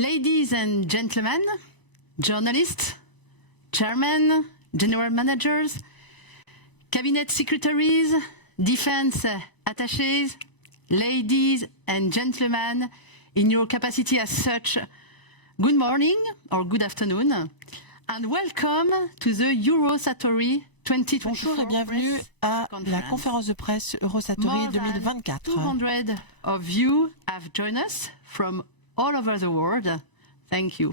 Ladies and gentlemen, journalists, chairmen, general managers, cabinet secretaries, defense attachés, ladies and gentlemen, in your capacity as such, good morning or good afternoon, and welcome to the Eurosatory 2024. Bonjour et bienvenue à la conférence de presse Eurosatory 2024. 200 of you have joined us from all over the world. Thank you.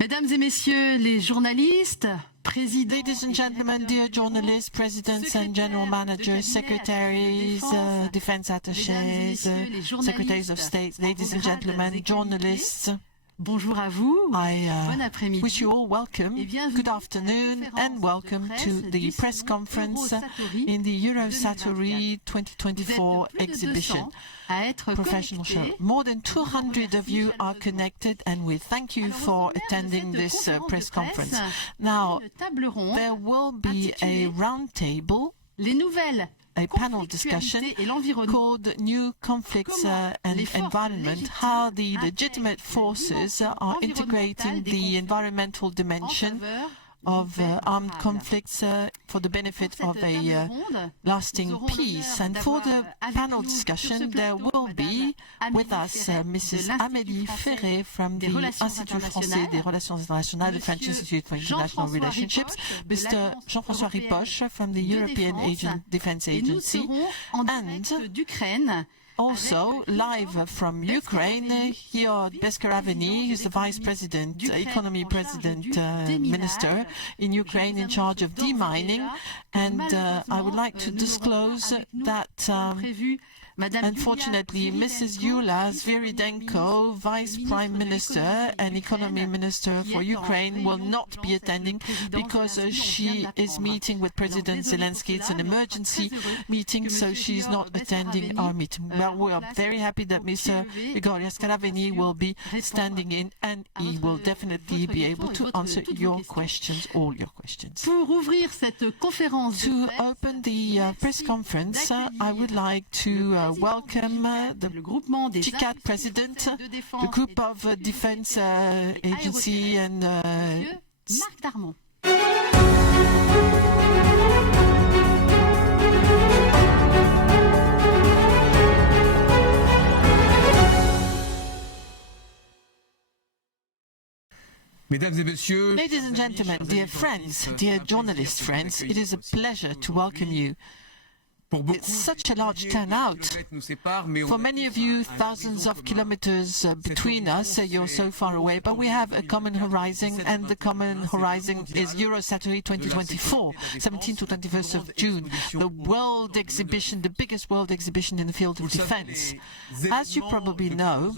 Mesdames et messieurs les journalistes, présidents, ladies and gentlemen, dear journalists, presidents and general managers, secretaries, defense attachés, secretaries of state, ladies and gentlemen, journalists, bonjour à vous, bon I après-midi. wish you all welcome, good afternoon, and welcome to the press conference in the Eurosatory 2024 exhibition, professional show. More than 200 of you are connected, and we thank you for attending this press conference. Now, there will be a round table, Les nouvelles a panel discussion called New Conflicts and Environment, how the legitimate forces are integrating the environmental dimension of armed conflicts for the benefit of a lasting peace. And for the panel discussion, there will be with us Mrs. Amélie Ferré from the Institut Français des Relations Internationales, the French Institute for International Relationships, Mr. Jean-François Ripoche from the European Defense Agency, and also, live from Ukraine, here Beskar Aveni, who's the Vice President, Economy President, Minister in Ukraine in charge of demining. And I would like to disclose that unfortunately, Mrs. Yulia Sviridenko, Vice Prime Minister and Economy Minister for Ukraine, will not be attending because she is meeting with President Zelensky. It's an emergency meeting, so she's not attending our meeting. Well, we are very happy that Mr. Igor Yaskaraveni will be standing in, and he will definitely be able to answer your questions, all your questions. Pour ouvrir cette conférence, to open the press conference, I would like to welcome the GICAD President, the Group of Defense Agency, and Marc Darmon. Mesdames et messieurs, ladies and gentlemen, dear friends, dear journalist friends, it is a pleasure to welcome you. It's such a large turnout. For many of you, thousands of kilometers between us, you're so far away, but we have a common horizon, and the common horizon is Eurosatory 2024, 17th to 21st of June, the world exhibition, the biggest world exhibition in the field of defense. As you probably know,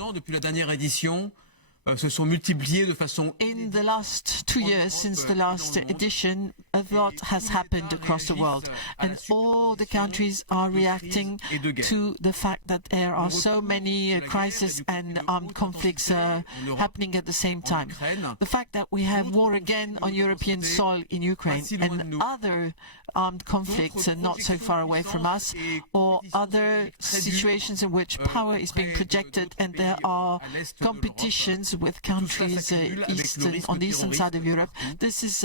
se sont multipliés de façon... In the last 2 years, since the last edition, a lot has happened across the world, and all the countries are reacting to the fact that there are so many crises and armed conflicts happening at the same time. The fact that we have war again on European soil in Ukraine, and other armed conflicts are not so far away from us, or other situations in which power is being projected and there are competitions with countries on the eastern side of Europe. This is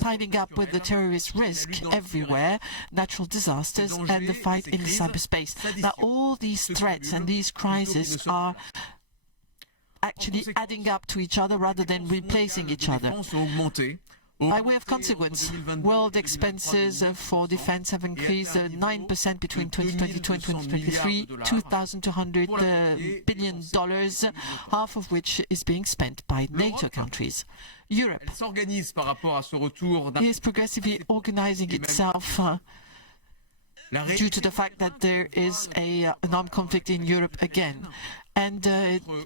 piling up with the terrorist risk everywhere, natural disasters, and the fight in cyberspace. Now, all these threats and these crises are actually adding up to each other rather than replacing each other. By way of consequence, world expenses for defense have increased 9% between 2022 and 2023, $2,200 billion, half of which is being spent by NATO countries. Europe is progressively organizing itself due to the fact that there is an armed conflict in Europe again. And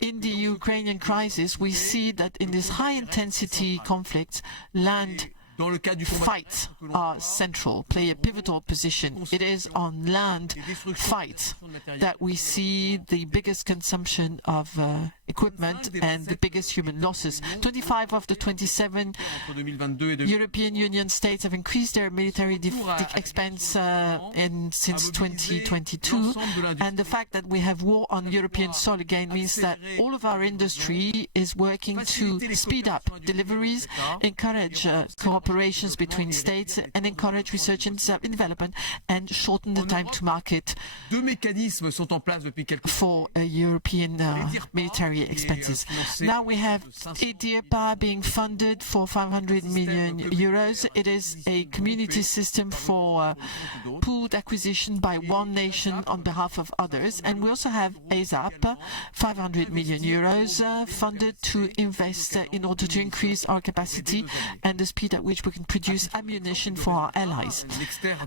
in the Ukrainian crisis, we see that in this high-intensity conflict, land fights are central, play a pivotal position. It is on land fights that we see the biggest consumption of equipment and the biggest human losses. 25 of the 27 European Union states have increased their military expense since 2022, and the fact that we have war on European soil again means that all of our industry is working to speed up deliveries, encourage cooperations between states, and encourage research and development, and shorten the time to market for European military expenses. Now we have EDIRPA being funded for 500 million euros. It is a community system for pooled acquisition by one nation on behalf of others. And we also have ASAP, 500 million euros funded to invest in order to increase our capacity and the speed at which we can produce ammunition for our allies.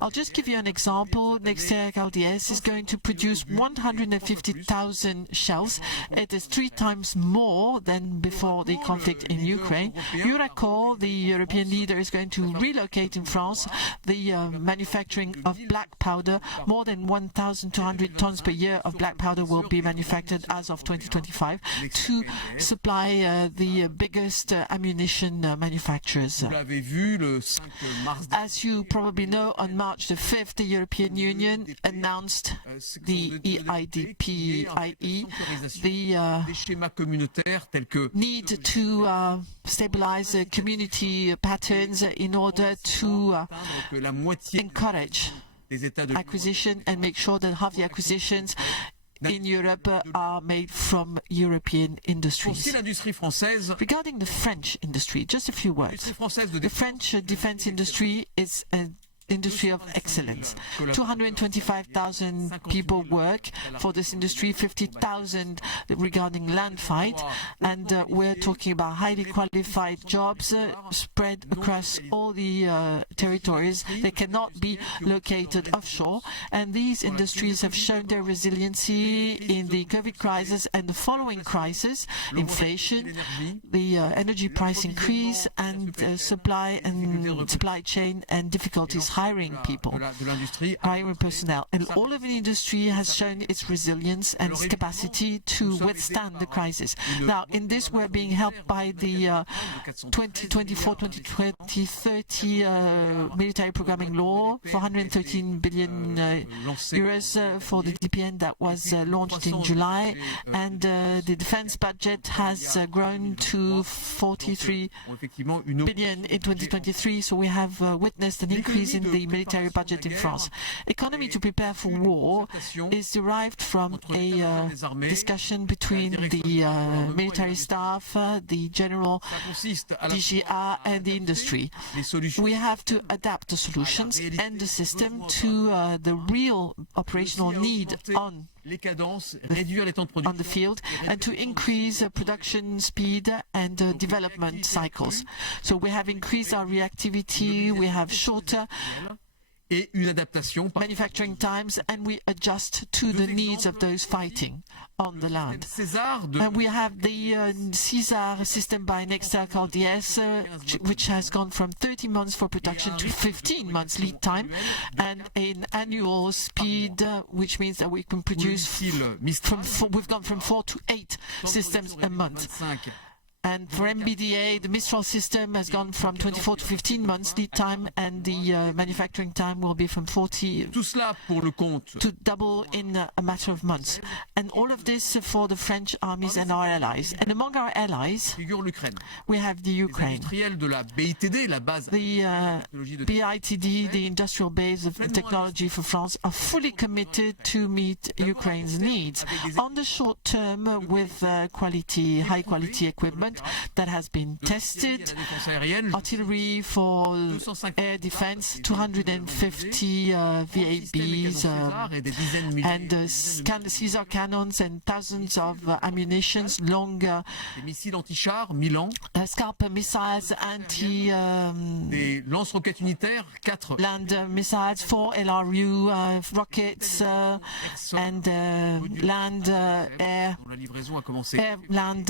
I'll just give you an example. Nexter LDS is going to produce 150,000 shells. It is 3 times more than before the conflict in Ukraine. Eurosatory, the European leader, is going to relocate in France the manufacturing of black powder. More than 1,200 tons per year of black powder will be manufactured as of 2025 to supply the biggest ammunition manufacturers. As you probably know, on March the 5th, the European Union announced the EIDP, i.e. the need to stabilize community patterns in order to encourage acquisition and make sure that half the acquisitions in Europe are made from European industries. Regarding the French industry, just a few words. The French defense industry is an industry of excellence. 225,000 people work for this industry, 50,000 regarding land fight, and we're talking about highly qualified jobs spread across all the territories. They cannot be located offshore, and these industries have shown their resiliency in the COVID crisis and the following crisis: inflation, the energy price increase, and supply chain and difficulties hiring people, hiring personnel. And all of the industry has shown its resilience and its capacity to withstand the crisis. Now, in this, we're being helped by the 2024-2030 military programming law, 413 billion euros for the DPN that was launched in July, and the defense budget has grown to 43 billion in 2023, so we have witnessed an increase in the military budget in France. Economy to prepare for war is derived from a discussion between the military staff, the general DGA, and the industry. We have to adapt the solutions and the system to the real operational need on the field, and to increase production speed and development cycles. So we have increased our reactivity, we have shorter manufacturing times, and we adjust to the needs of those fighting on the land. And we have the CESAR system by Nexter LDS, which has gone from 30 months for production to 15 months lead time, and an annual speed, which means that we can produce we've gone from 4 to 8 systems a month. And for MBDA, the Mistral system has gone from 24 to 15 months lead time, and the manufacturing time will be from 40 to double in a matter of months. And all of this for the French armies and our allies. And among our allies, we have the Ukraine. The BITD, the industrial base of technology for France, are fully committed to meet Ukraine's needs on the short term with high quality equipment that has been tested, artillery for air defense, 250 VABs, and Caesar cannons and thousands of ammunitions, long Scarp missiles, land missiles, 4 LRU rockets, and land, air, land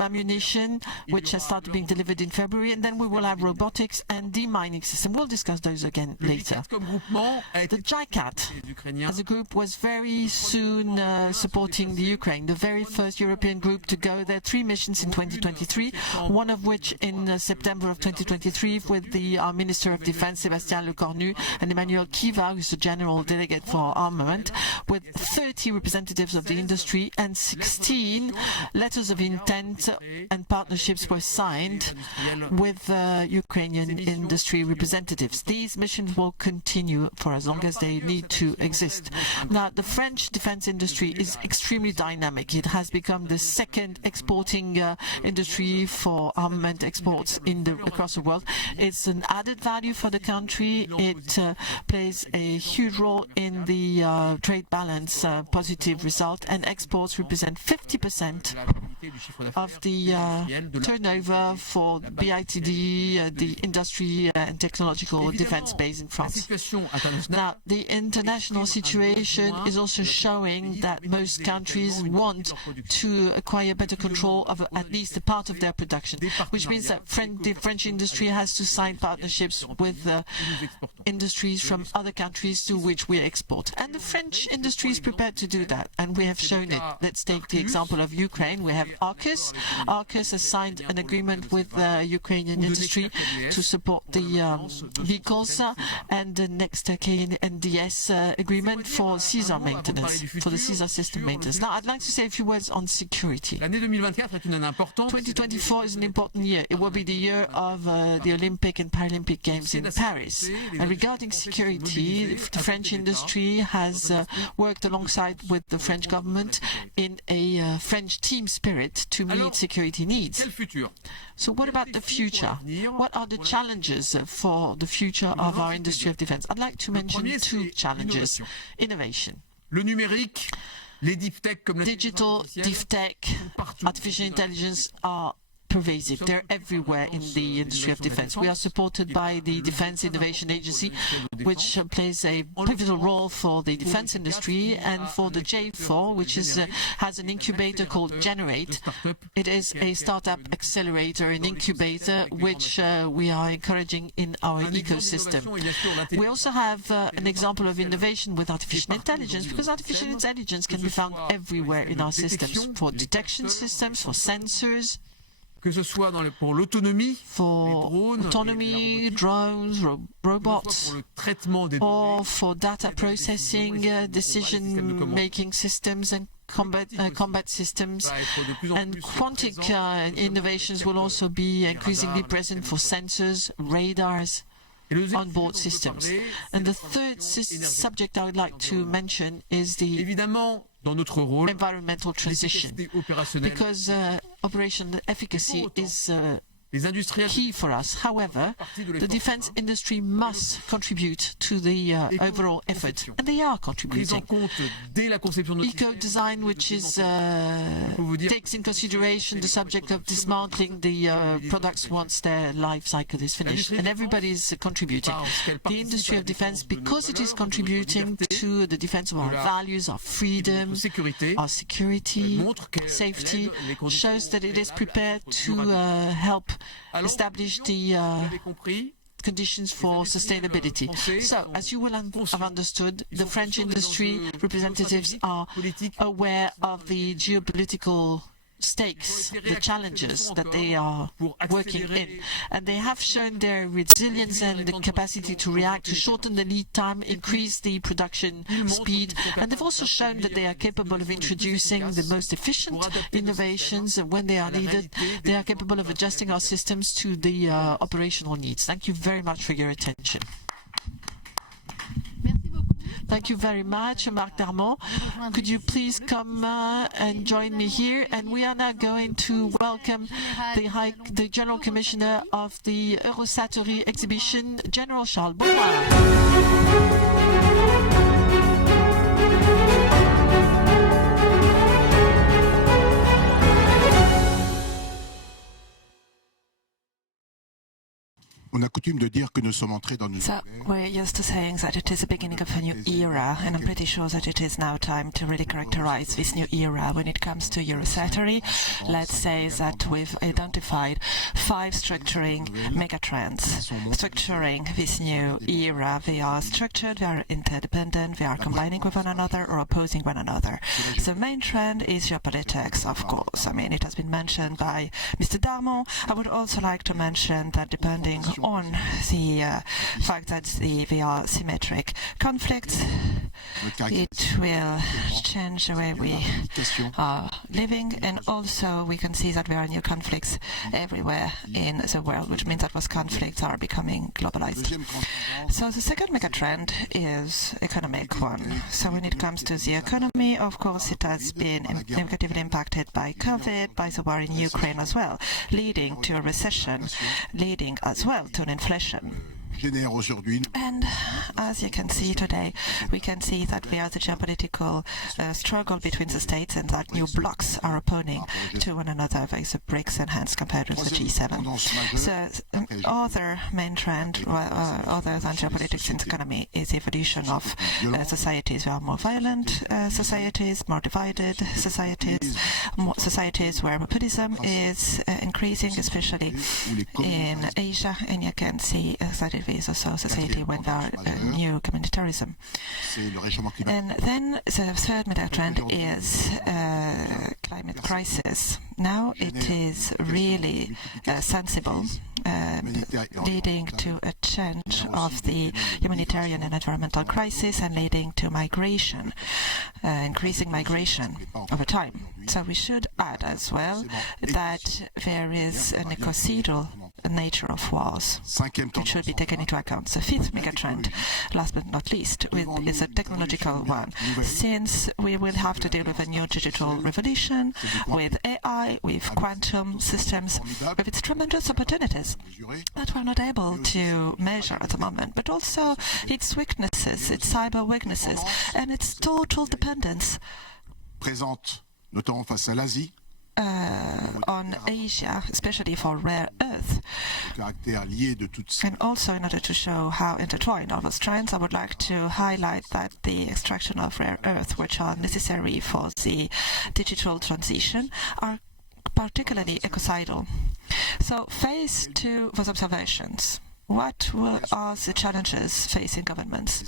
ammunition, automation, which has started being delivered in February, and then we will have robotics and demining system. We'll discuss those again later. The JICAT as a group was very soon supporting the Ukraine, the very first European group to go there. 3 missions in 2023, one of which in September of 2023 with the Minister of Defense, Sébastien Lecornu, and Emmanuel Kiva, who's the General Delegate for Armament, with 30 representatives of the industry and 16 letters of intent and partnerships were signed with Ukrainian industry representatives. These missions will continue for as long as they need to exist. Now, the French defense industry is extremely dynamic. It has become the second exporting industry for armament exports across the world. It's an added value for the country. It plays a huge role in the trade balance positive result, and exports represent 50% of the turnover for BITD, the industry and technological defense base in France. Now, the international situation is also showing that most countries want to acquire better control of at least a part of their production, which means that the French industry has to sign partnerships with industries from other countries to which we export. And the French industry is prepared to do that, and we have shown it. Let's take the example of Ukraine. We have AUKUS. AUKUS has signed an agreement with the Ukrainian industry to support the vehicles, and the next KNDS agreement for Caesar maintenance, for the Caesar system maintenance. Now, I'd like to say a few words on security. 2024 is an important year. It will be the year of the Olympic and Paralympic Games in Paris. And regarding security, the French industry has worked alongside with the French government in a French team spirit to meet security needs. So what about the future? What are the challenges for the future of our industry of defense? I'd like to mention 2 challenges. Innovation. Digital, deep tech, artificial intelligence are pervasive. They're everywhere in the industry of defense. We are supported by the Defense Innovation Agency, which plays a pivotal role for the defense industry, and for the J4, which has an incubator called Generate. It is a startup accelerator and incubator which we are encouraging in our ecosystem. We also have an example of innovation with artificial intelligence, because artificial intelligence can be found everywhere in our systems, for detection systems, for sensors, pour l'autonomie, for autonomy, drones, robots, or for data processing, decision-making systems and combat systems. And quantic innovations will also be increasingly present for sensors, radars, onboard systems. And the third subject I would like to mention is the environmental transition, because operational efficacy is key for us. However, the defense industry must contribute to the overall effort, and they are contributing. Eco-design, which takes in consideration the subject of dismantling the products once their life cycle is finished, and everybody is contributing. The industry of defense, because it is contributing to the defense of our values, our freedom, our security, safety, shows that it is prepared to help establish the conditions for sustainability. So, as you will have understood, the French industry representatives are aware of the geopolitical stakes, the challenges that they are working in. And they have shown their resilience and the capacity to react, to shorten the lead time, increase the production speed. And they've also shown that they are capable of introducing the most efficient innovations when they are needed. They are capable of adjusting our systems to the operational needs. Thank you very much for your attention. Thank you very much, Marc Darmon. Could you please come and join me here? And we are now going to welcome the General Commissioner of the Eurosatory exhibition, General Charles Beaumont. On a coutume coutume de dire que nous sommes entrés dans une So we're used to saying that it is the beginning of a new era, and I'm pretty sure that it is now time to really characterize this new era. When it comes to Eurosatory, let's say that we've identified 5 structuring megatrends. Structuring this new era, they are structured, they are interdependent, they are combining with one another or opposing one another. The main trend is geopolitics, of course. I mean, it has been mentioned by Mr. Darmon. I would also like to mention that depending on the fact that they are symmetric conflicts, it will change the way we are living, and also we can see that there are new conflicts everywhere in the world, which means that those conflicts are becoming globalized. So the second megatrend is economic one. So when it comes to the economy, of course, it has been negatively impacted by COVID, by the war in Ukraine as well, leading to a recession, leading as well to an inflation. And as you can see today, we can see that there is a geopolitical struggle between the states, and that new blocks are opposing to one another. There is a BRICS enhanced compared with the G7. So other main trend, other than geopolitics in the economy, is evolution of societies. There are more violent societies, more divided societies, societies where populism is increasing, especially in Asia, and you can see that it is also a society when there are new communitarism. And then the third mega trend is climate crisis. Now it is really sensible, leading to a change of the humanitarian and environmental crisis, and leading to migration, increasing migration over time. So we should add as well that there is an ecocidal nature of wars, which should be taken into account. The fifth megatrend, last but not least, is a technological one. Since we will have to deal with a new digital revolution, with AI, with quantum systems, with its tremendous opportunities that we're not able to measure at the moment, but also its weaknesses, its cyber weaknesses, and its total dependence présente, notamment face à l'Asie, on Asia, especially for rare earth. And also, in order to show how intertwined all those trends, I would like to highlight that the extraction of rare earth, which are necessary for the digital transition, are particularly ecocidal. So, phase 2 was observations. What are the challenges facing governments,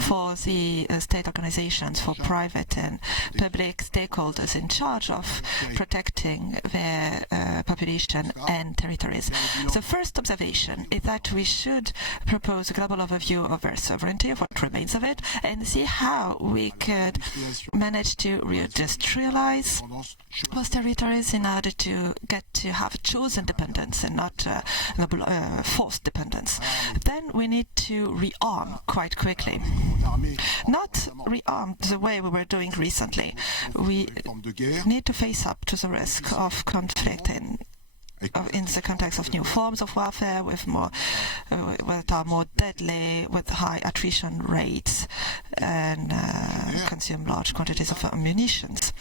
for the state organizations, for private and public stakeholders in charge of protecting their population and territories? The first observation is that we should propose a global overview of our sovereignty, of what remains of it, and see how we could manage to reindustrialize those territories in order to get to have chosen dependence and not forced dependence. Then we need to rearm quite quickly. Not rearm the way we were doing recently. We need to face up to the risk of conflict in the context of new forms of warfare, with more that are more deadly, with high attrition rates, and consume large quantities of munitions,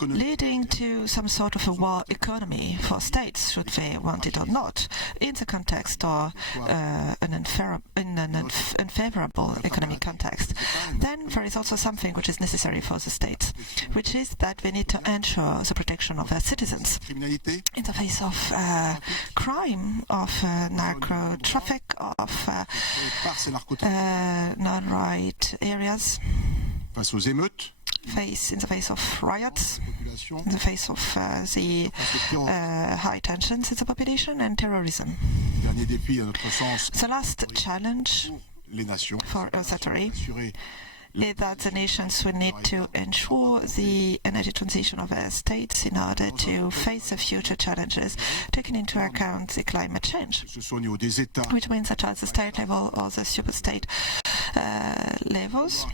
leading to some sort of a war economy for states, should they want it or not, in the context or an unfavorable economic context. Then there is also something which is necessary for the states, which is that they need to ensure the protection of their citizens in the face of crime, of narco traffic, of non-right areas, in the face of riots, in the face of the high tensions in the population, and terrorism. The last challenge for Eurosatory is that the nations will need to ensure the energy transition of their states in order to face the future challenges, taking into account the climate change, which means that at the state level or the superstate levels,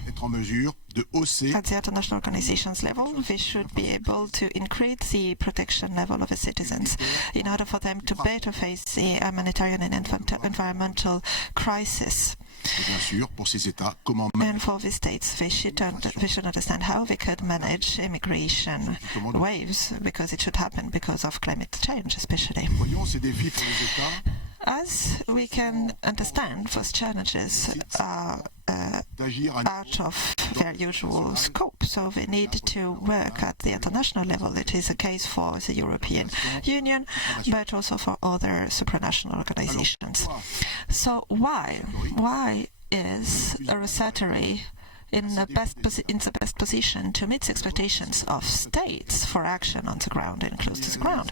at the international organizations level, we should be able to increase the protection level of the citizens in order for them to better face the humanitarian and environmental crisis. And for the states, they should understand how they could manage immigration waves, because it should happen because of climate change, especially. As we can understand, those challenges are out of their usual scope, so they need to work at the international level. It is a case for the European Union, but also for other supranational organizations. So why is Eurosatory in the best position to meet the expectations of states for action on the ground and close to the ground?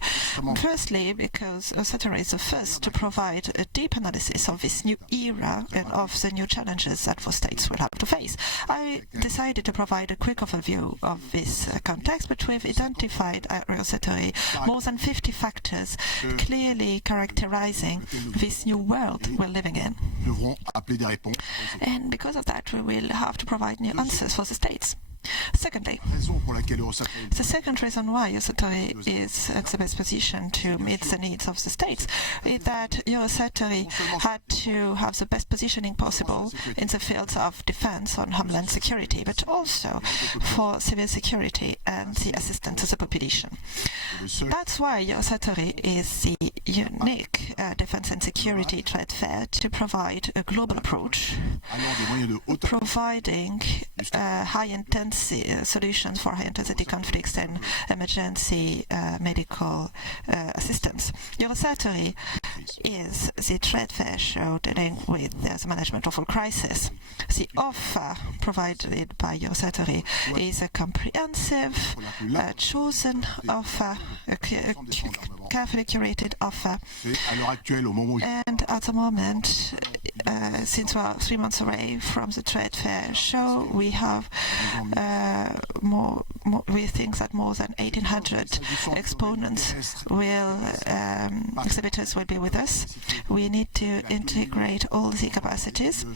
Firstly, because Eurosatory is the first to provide a deep analysis of this new era and of the new challenges that the states will have to face. I decided to provide a quick overview of this context, but we've identified at Eurosatory more than 50 factors clearly characterizing this new world we're living in. And because of that, we will have to provide new answers for the states. Secondly, the second reason why Eurosatory is at the best position to meet the needs of the states is that Eurosatory had to have the best positioning possible in the fields of defense and homeland security, but also for civil security and the assistance to the population. That's why Eurosatory is the unique defense and security trade fair to provide a global approach, providing high-intensity solutions for high-intensity conflicts and emergency medical assistance. Eurosatory is the trade fair show dealing with the management of all crises. The offer provided by Eurosatory is a comprehensive, chosen offer, a carefully curated offer. And at the moment, since we are 3 months away from the trade fair show, we have we think that more than 1,800 exhibitors will be with us. We need to integrate all the capacities.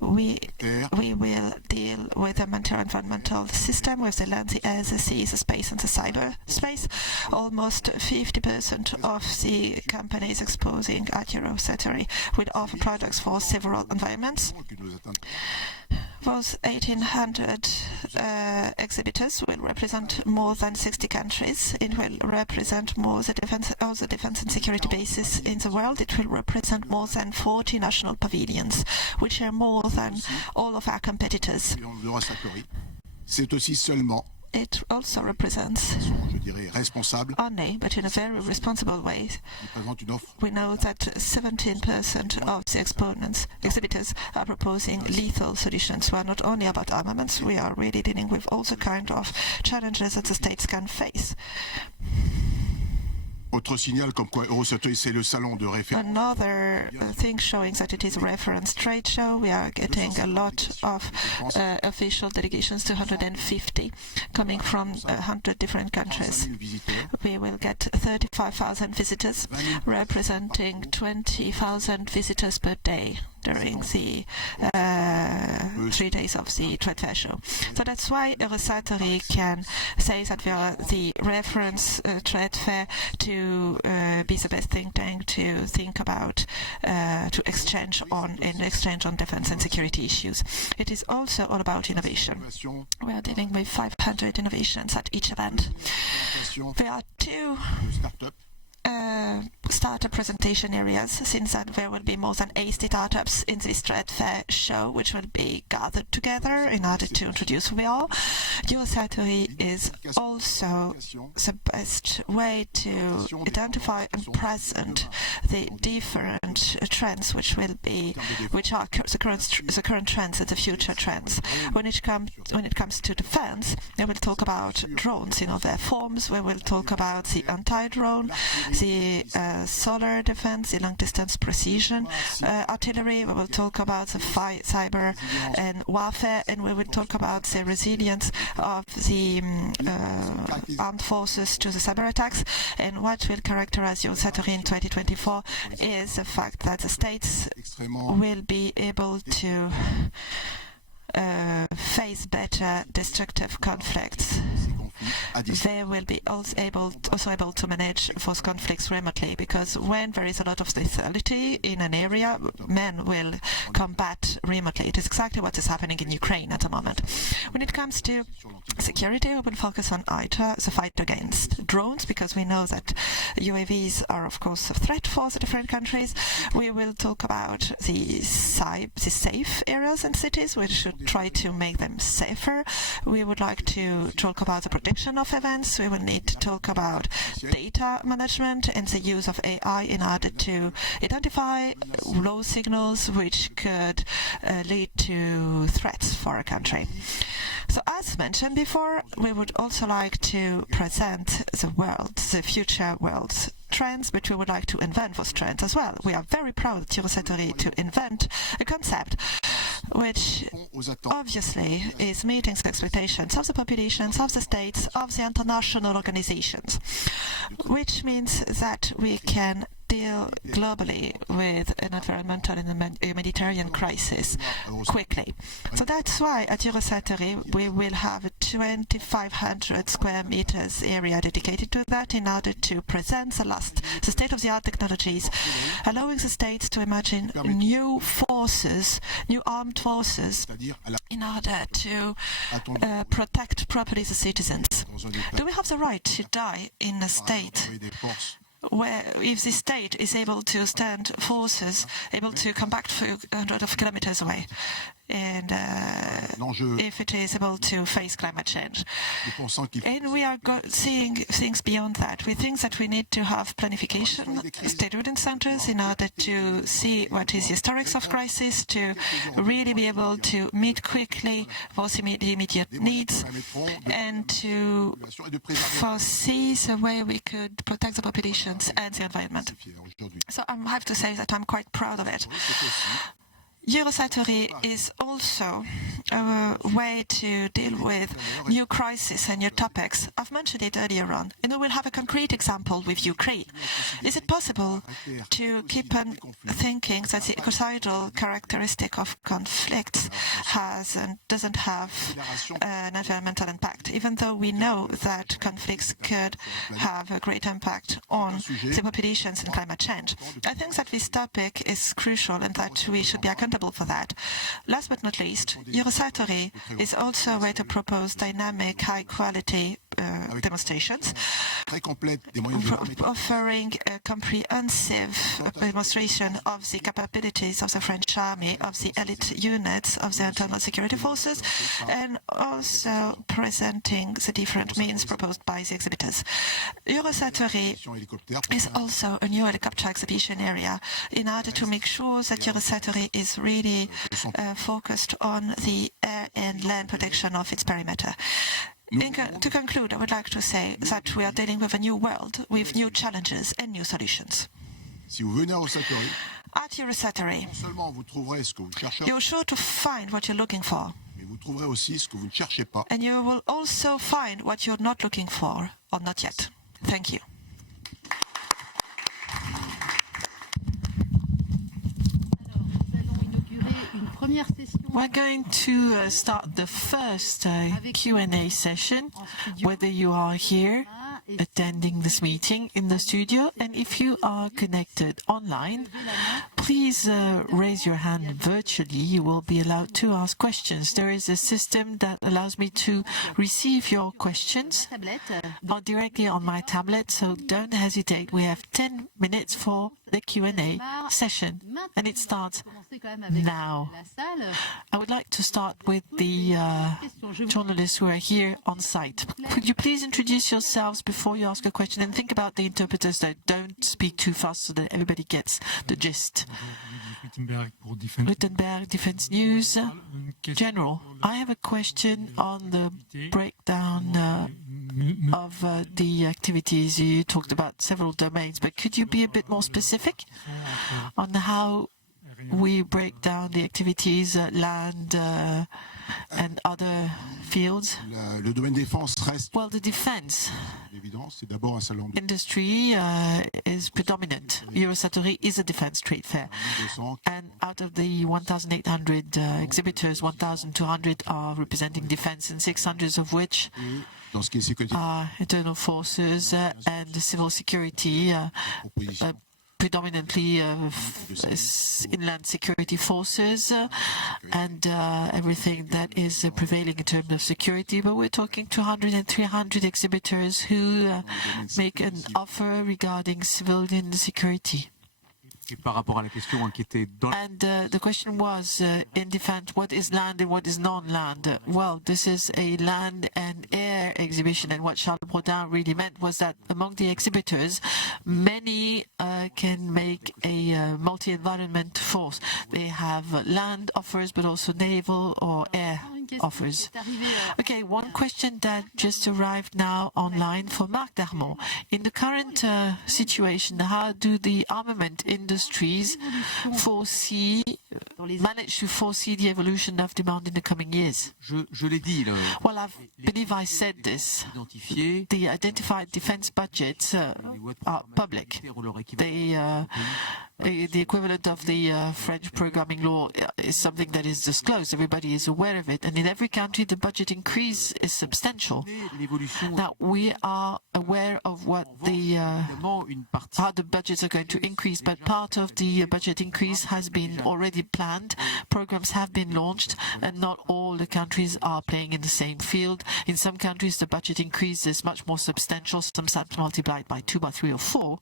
We will deal with the environmental system, with the land, the air, the sea, the space, and the cyberspace. Almost 50% of the companies exposing at Eurosatory will offer products for several environments. Those 1,800 exhibitors will represent more than 60 countries. It will represent all the defense and security bases in the world. It will represent more than 40 national pavilions, which are more than all of our competitors. It also represents only, but in a very responsible way. We know that 17% of the exhibitors are proposing lethal solutions. We are not only about armaments, we are really dealing with all the kind of challenges that the states can face. Autre signal comme quoi Eurosatory c'est le salon de référence. Another thing showing that it is a reference trade show. We are getting a lot of official delegations, 250, coming from 100 different countries. We will get 35,000 visitors, representing 20,000 visitors per day during the 3 days of the trade fair show. So that's why Eurosatory can say that we are the reference trade fair to be the best think tank to think about, to exchange on defense and security issues. It is also all about innovation. We are dealing with 500 innovations at each event. There are 2 startup presentation areas, since that there will be more than 80 startups in this trade fair show, which will be gathered together in order to introduce who we are. Eurosatory is also the best way to identify and present the different trends which are the current trends and the future trends. When it comes to defense, we will talk about drones in all their forms. We will talk about the anti-drone, the solar defense, the long-distance precision artillery. We will talk about the cyber and warfare, and we will talk about the resilience of the armed forces to the cyber attacks. And what will characterize Eurosatory in 2024 is the fact that the states will be able to face better destructive conflicts. they will be also able to manage those conflicts remotely, because when there is a lot of lethality in an area, men will combat remotely. It is exactly what is happening in Ukraine at the moment. When it comes to security, we will focus on the fight against drones, because we know that UAVs are, of course, a threat for the different countries. We will talk about the safe areas and cities. We should try to make them safer. We would like to talk about the protection of events. We will need to talk about data management and the use of AI in order to identify low signals which could lead to threats for a country. So as mentioned before, we would also like to present the future world's trends, but we would like to invent those trends as well. We are very proud at Eurosatory to invent a concept which obviously is meeting the expectations of the populations, of the states, of the international organizations, which means that we can deal globally with an environmental and humanitarian crisis quickly. So that's why at Eurosatory we will have a 2,500 square meters area dedicated to that in order to present the state-of-the-art technologies, allowing the states to imagine new forces, new armed forces, in order to protect properly the citizens. Do we have the right to die in a state where, if the state is able to stand forces, able to come back hundreds of kilometers away, and if it is able to face climate change? And we are seeing things beyond that. We think that we need to have planification, state-building centers, in order to see what is the historics of crisis, to really be able to meet quickly those immediate needs, and to foresee the way we could protect the populations and the environment. So I have to say that I'm quite proud of it. Eurosatory is also a way to deal with new crises and new topics. I've mentioned it earlier on, and we will have a concrete example with Ukraine. Is it possible to keep on thinking that the ecocidal characteristic of conflicts has and doesn't have an environmental impact, even though we know that conflicts could have a great impact on the populations and climate change? I think that this topic is crucial and that we should be accountable for that. Last but not least, Eurosatory is also a way to propose dynamic, high-quality demonstrations, offering a comprehensive demonstration of the capabilities of the French army, of the elite units of the internal security forces, and also presenting the different means proposed by the exhibitors. Eurosatory is also a new helicopter exhibition area in order to make sure that Eurosatory is really focused on the air and land protection of its perimeter. To conclude, I would like to say that we are dealing with a new world, with new challenges and new solutions. At Eurosatory, you're sure to find what you're looking for, and you will also find what you're not looking for, or not yet. Thank you. We're going to start the first Q&A session, whether you are here attending this meeting in the studio, and if you are connected online, please raise your hand virtually. You will be allowed to ask questions. There is a system that allows me to receive your questions directly on my tablet, so don't hesitate. We have 10 minutes for the Q&A session, and it starts now. I would like to start with the journalists who are here on site. Could you please introduce yourselves before you ask a question, and think about the interpreters that don't speak too fast so that everybody gets the gist. Gutenberg, Defense News. General, I have a question on the breakdown of the activities. You talked about several domains, but could you be a bit more specific on how we break down the activities, land and other fields? Well, the defense industry is predominant. Eurosatory is a defense trade fair. And out of the 1,800 exhibitors, 1,200 are representing defense, and 600 of which are internal forces and civil security, predominantly inland security forces and everything that is prevailing in terms of security. But we're talking 200 and 300 exhibitors who make an offer regarding civilian security. And the question was, in defense, what is land and what is non-land? Well, this is a land and air exhibition, and what Charles Brodin really meant was that among the exhibitors, many can make a multi-environment force. They have land offers, but also naval or air offers. Okay, one question that just arrived now online for Marc Darmon. In the current situation, how do the armament industries manage to foresee the evolution of demand in the coming years? Well, I believe I said this. The identified defense budgets are public. The equivalent of the French programming law is something that is disclosed. Everybody is aware of it. And in every country, the budget increase is substantial. Now, we are aware of what how the budgets are going to increase, but part of the budget increase has been already planned. Programs have been launched, and not all the countries are playing in the same field. In some countries, the budget increase is much more substantial, sometimes multiplied by 2, by 3 or 4,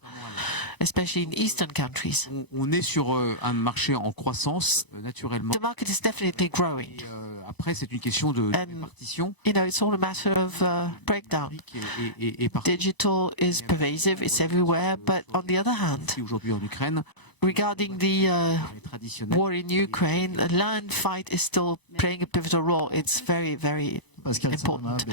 especially in eastern countries. On est sur un marché en croissance, naturellement. The market is definitely growing. Après, c'est une question de répartition. It's all a matter of breakdown. Digital is pervasive, it's everywhere, but on the other hand, Aujourd'hui en Ukraine, regarding the war in Ukraine, the land fight is still playing a pivotal role. It's very, very important.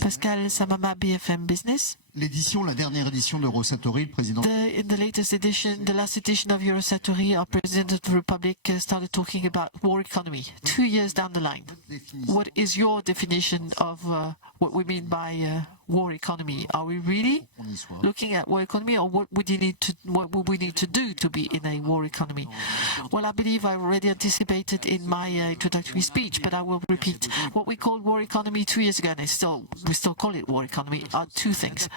Pascal Samama, BFM Business. La dernière édition d'Eurosatory, le président... In the latest edition, the last edition of Eurosatory, our President of the Republic started talking about war economy 2 years down the line. What is your definition of what we mean by war economy? Are we really looking at war economy, or what would we need to do to be in a war economy? Well, I believe I already anticipated in my introductory speech, but I will repeat. What we called war economy 2 years ago, and we still call it war economy, are two things.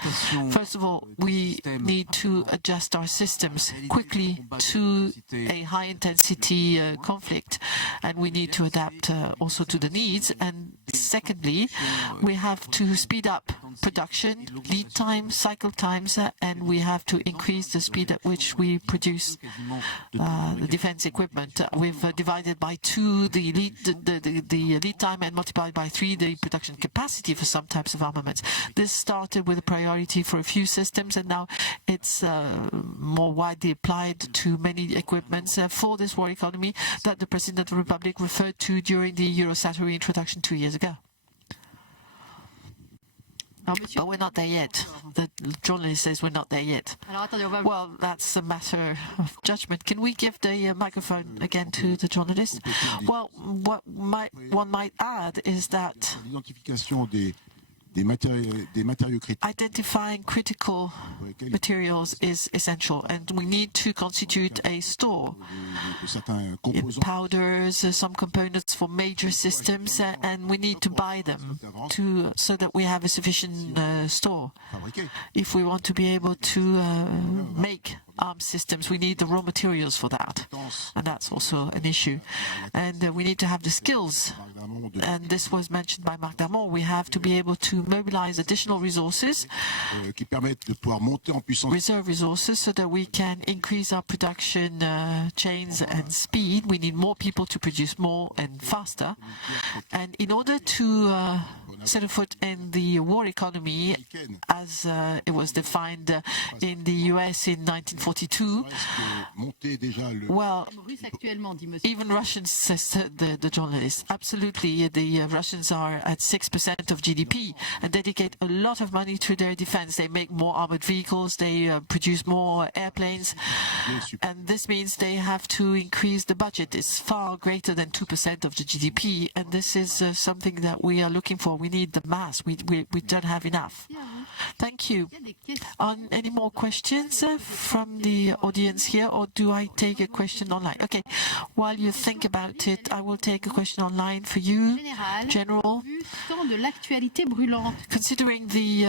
First of all, we need to adjust our systems quickly to a high-intensity conflict, and we need to adapt also to the needs. And secondly, we have to speed up production, lead time, cycle times, and we have to increase the speed at which we produce the defense equipment. We've divided by 2 the lead time and multiplied by 3 the production capacity for some types of armaments. This started with a priority for a few systems, and now it's more widely applied to many equipments for this war economy that the President of the Republic referred to during the Eurosatory introduction 2 years ago. But we're not there yet. The journalist says we're not there yet. Well, that's a matter of judgment. Can we give the microphone again to the journalist? Well, what one might add is that identifying critical materials is essential, and we need to constitute a store in powders, some components for major systems, and we need to buy them so that we have a sufficient store. If we want to be able to make armed systems, we need the raw materials for that, and that's also an issue. And we need to have the skills, and this was mentioned by Marc Darmon. We have to be able to mobilize additional resources, reserve resources, so that we can increase our production chains and speed. We need more people to produce more and faster. And in order to set a foot in the war economy as it was defined in the US in 1942, well, even Russians, says the journalist, absolutely, the Russians are at 6% of GDP and dedicate a lot of money to their defense. They make more armored vehicles, they produce more airplanes, and this means they have to increase the budget. It's far greater than 2% of the GDP, and this is something that we are looking for. more. We need the mass. We don't have enough. Thank you. Any more questions from the audience here, or do I take a question online? Okay, while you think about it, I will take a question online for you, General. Considering the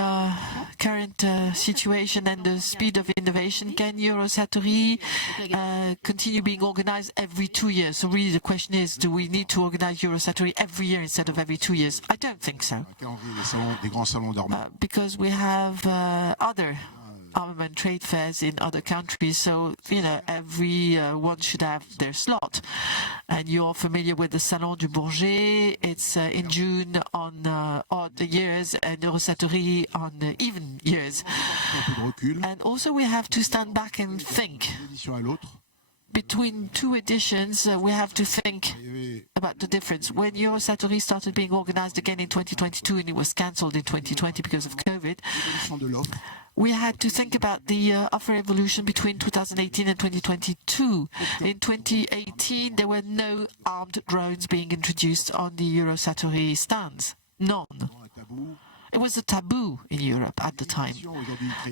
current situation and the speed of innovation, can Eurosatory continue being organized every 2 years? So really the question is, do we need to organize Eurosatory every year instead of every 2 years? I don't think so. Because we have other armament trade fairs in other countries, so everyone should have their slot. And you're familiar with the Salon du Bourget. It's in June on odd years, and Eurosatory on even years. And also we have to stand back and think. Between two editions, we have to think about the difference. When Eurosatory started being organized again in 2022 and it was cancelled in 2020 because of COVID, we had to think about the offer evolution between 2018 and 2022. In 2018, there were no armed drones being introduced on the Eurosatory stands. None. It was a taboo in Europe at the time.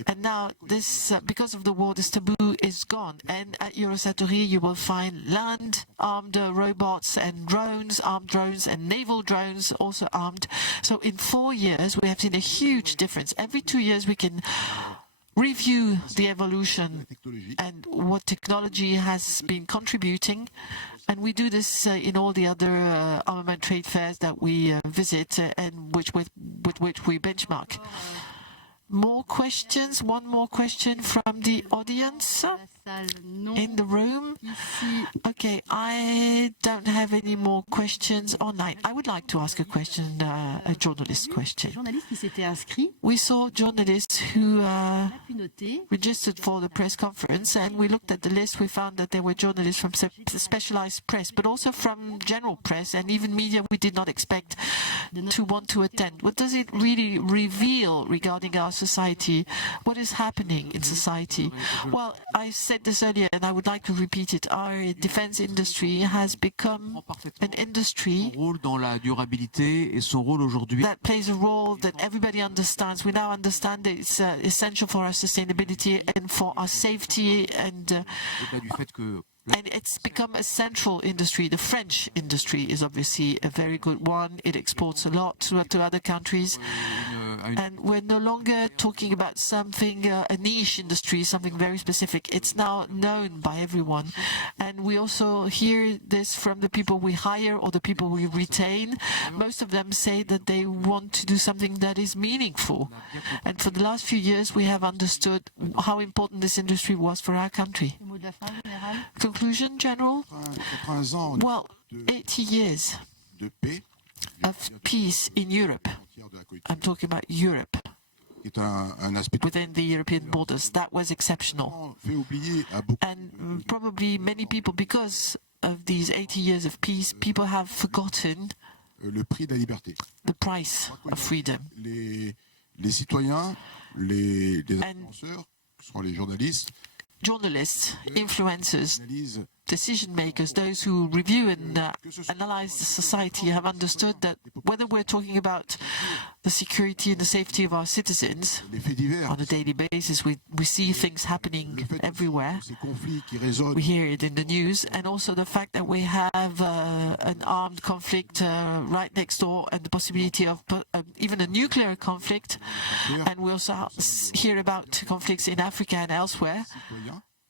And now, this, because of the war, this taboo is gone. And at Eurosatory, you will find land armed robots and drones, armed drones, and naval drones also armed. So in 4 years, we have seen a huge difference. Every 2 years, we can review the evolution and what technology has been contributing. And we do this in all the other armament trade fairs that we visit and with which we benchmark. More questions? One more question from the audience in the room. Okay, I don't have any more questions online. I would like to ask a question, a journalist question. We saw journalists who registered for the press conference, and we looked at the list. We found that there were journalists from specialized press, but also from general press and even media we did not expect to want to attend. What does it really reveal regarding our society? What is happening in society? Well, I said this earlier and I would like to repeat it. Our defense industry has become an industry that plays a role that everybody understands. We now understand that it's essential for our sustainability and for our safety, and it's become a central industry. The French industry is obviously a very good one. It exports a lot to other countries. And we're no longer talking about something, a niche industry, something very specific. It's now known by everyone. And we also hear this from the people we hire or the people we retain. Most of them say that they want to do something that is meaningful. And for the last few years, we have understood how important this industry was for our country. Conclusion, General? Well, 80 years of peace in Europe. I'm talking about Europe. Within the European borders. That was exceptional. And probably many people, because of these 80 years of peace, people have forgotten the price of freedom. Journalists, influencers, decision makers, those who review and analyze the society have understood that whether we're talking about the security and the safety of our citizens on a daily basis, we see things happening everywhere. We hear it in the news, and also the fact that we have an armed conflict right next door and the possibility of even a nuclear conflict. And we also hear about conflicts in Africa and elsewhere.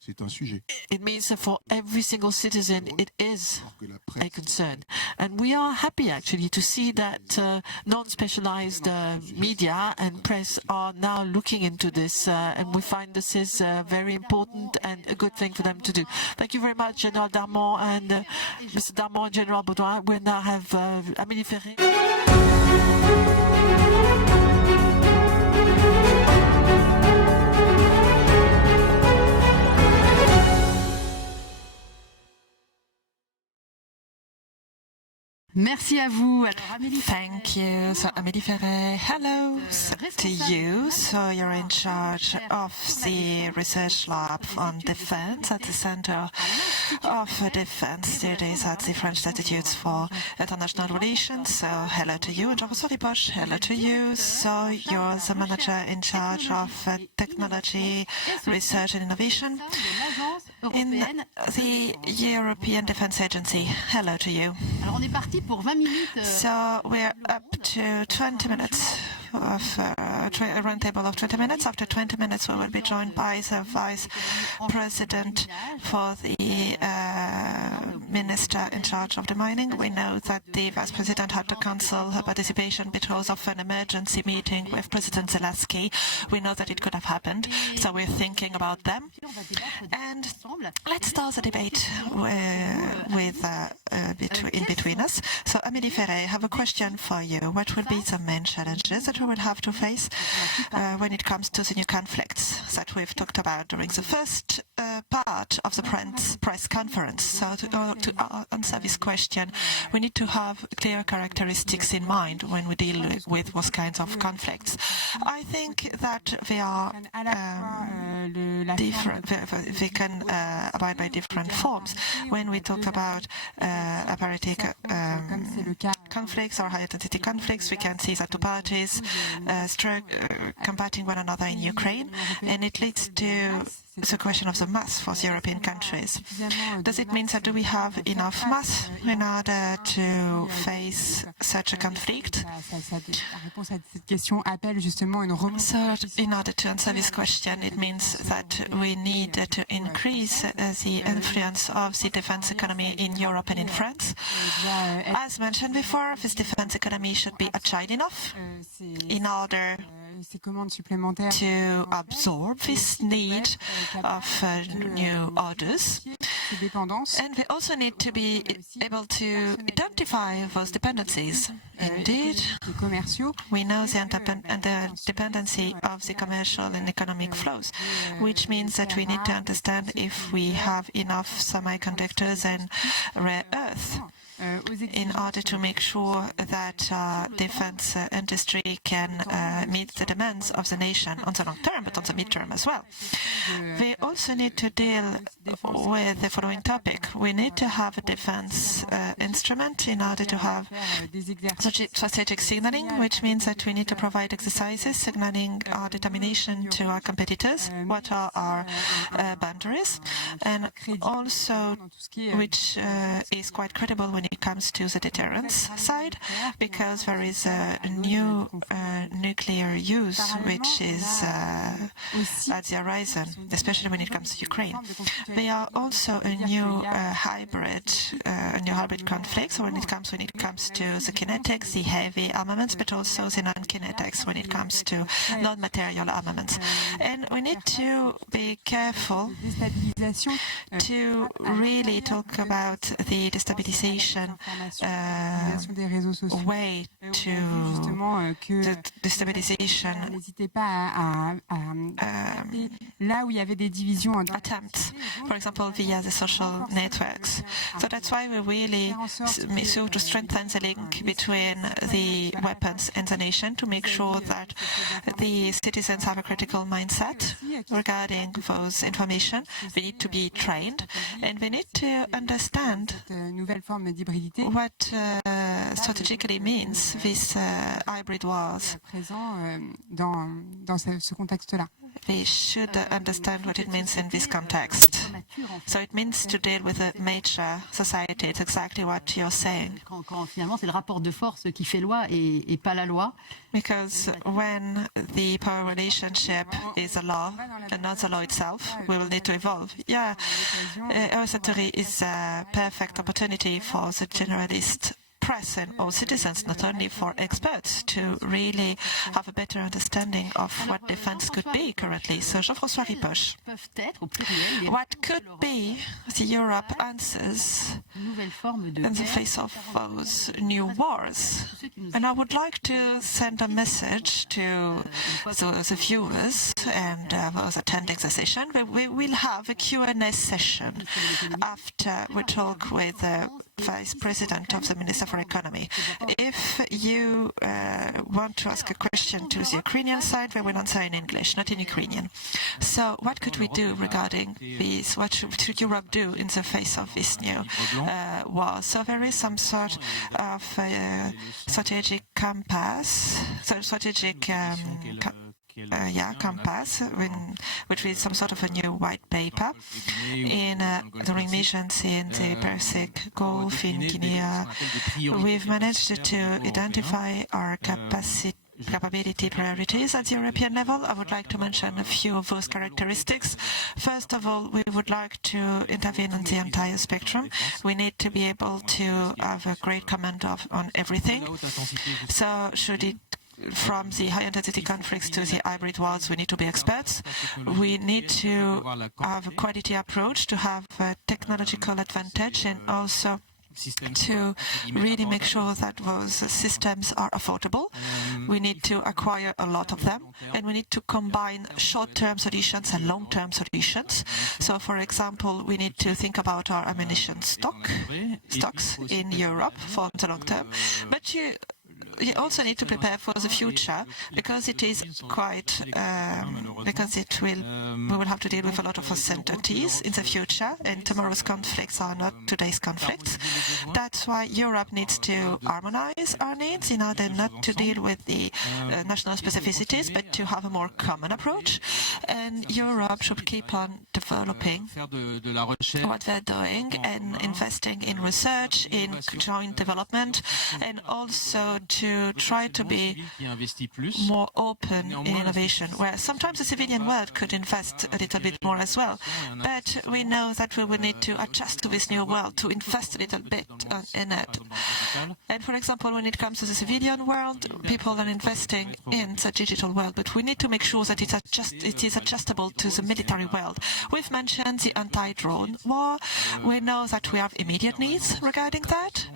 It means that for every single citizen, it is a concern. And we are happy, actually, to see that non-specialized media and press are now looking into this. And we find this is very important and a good thing for them to do. Thank you very much, General Darmon and Mr. Darmon and General Baudouin. We now have Amélie Ferré. Merci à vous. Alors, Amélie Thank you. So, Amélie Ferret, hello to you. So, you're in charge of the research lab on defense at the Center of Defense Studies at the French Institutes for International Relations. So, hello to you. And Jean-François Ripoche, hello to you. So, you're the manager in charge of technology, research and innovation in the European Defense Agency. Hello to you. Alors, on est parti pour 20 minutes. So we're up to 20 minutes of a roundtable of 20 minutes. After 20 minutes, we will be joined by the Vice President for the Minister in charge of the mining. We know that the Vice President had to cancel her participation because of an emergency meeting with President Zelensky. We know that it could have happened, so we're thinking about them. And let's start the debate in between us. So, Amélie Ferret, I have a question for you. What will be the main challenges that we will have to face when it comes to the new conflicts that we've talked about during the first part of the press conference? So, to answer this question, we need to have clear characteristics in mind when we deal with those kinds of conflicts. I think that they are different. They can abide by different forms. When we talk about aparatic conflicts or high-intensity conflicts, we can see that two parties combating one another in Ukraine, and it leads to the question of the mass for the European countries. Does it mean that do we have enough mass in order to face such a conflict? So, in order to answer this question, it means that we need to increase the influence of the defense economy in Europe and in France. As mentioned before, this defense economy should be agile enough in order to absorb this need of new orders. And we also need to be able to identify those dependencies. Indeed, we know the dependency of the commercial and economic flows, which means that we need to understand if we have enough semiconductors and rare earth in order to make sure that defense industry can meet the demands of the nation on the long term, but on the mid-term as well. We also need to deal with the following topic. We need to have a defense instrument in order to have strategic signaling, which means that we need to provide exercises signaling our determination to our competitors, what are our boundaries, and also which is quite credible when it comes to the deterrence side, because there is a new nuclear use which is at the horizon, especially when it comes to Ukraine. There are also a new hybrid conflict. So when it comes to the kinetics, the heavy armaments, but also the non-kinetics when it comes to non-material armaments. And we need to be careful to really talk about the destabilization way to the destabilization attempts, for example, via the social networks. So that's why we really sought to strengthen the link between the weapons and the nation to make sure that the citizens have a critical mindset regarding those information. We need to be trained, and we need to understand what strategically means this hybrid wars. We should understand what it means in this context. So it means to deal with a major society. It's exactly what you're saying. Finalement, c'est le rapport de force qui fait loi et pas la loi. Because when the power relationship is a law and not the law itself, we will need to evolve. Yeah, Eurosatory is a perfect opportunity for the generalist press and all citizens, not only for experts, to really have a better understanding of what defense could be currently. So, Jean-François Ripoche, what could be the Europe answers in the face of those new wars? And I would like to send a message to the viewers and those attending the session. We will have a Q&A session after we talk with Vice President of the Minister for Economy. If you want to ask a question to the Ukrainian side, we will answer in English, not in Ukrainian. So what could we do regarding this? What should Europe do in the face of this new war? So there is some sort of strategic compass, compass, which is some sort of a new white paper during missions in the Persian Gulf, in Guinea. We've managed to identify our capability priorities at the European level. I would like to mention a few of those characteristics. First of all, we would like to intervene on the entire spectrum. We need to be able to have a great command on everything. So should it from the high-intensity conflicts to the hybrid wars, we need to be experts. We need to have a quality approach, to have a technological advantage, and also to really make sure that those systems are affordable. We need to acquire a lot of them, and we need to combine short-term solutions and long-term solutions. So, for example, we need to think about our ammunition stocks in Europe for the long term. But you also need to prepare for the future, because it is quite we will have to deal with a lot of uncertainties in the future, and tomorrow's conflicts are not today's conflicts. That's why Europe needs to harmonize our needs in order not to deal with the national specificities, but to have a more common approach. And Europe should keep on developing what they're doing and investing in research, in joint development, and also to try to be more open in innovation, where sometimes the civilian world could invest a little bit more as well. But we know that we will need to adjust to this new world, to invest a little bit in it. And for example, when it comes to the civilian world, people are investing in the digital world, but we need to make sure that it is adjustable to the military world. We've mentioned the anti-drone war. We know that we have immediate needs regarding that.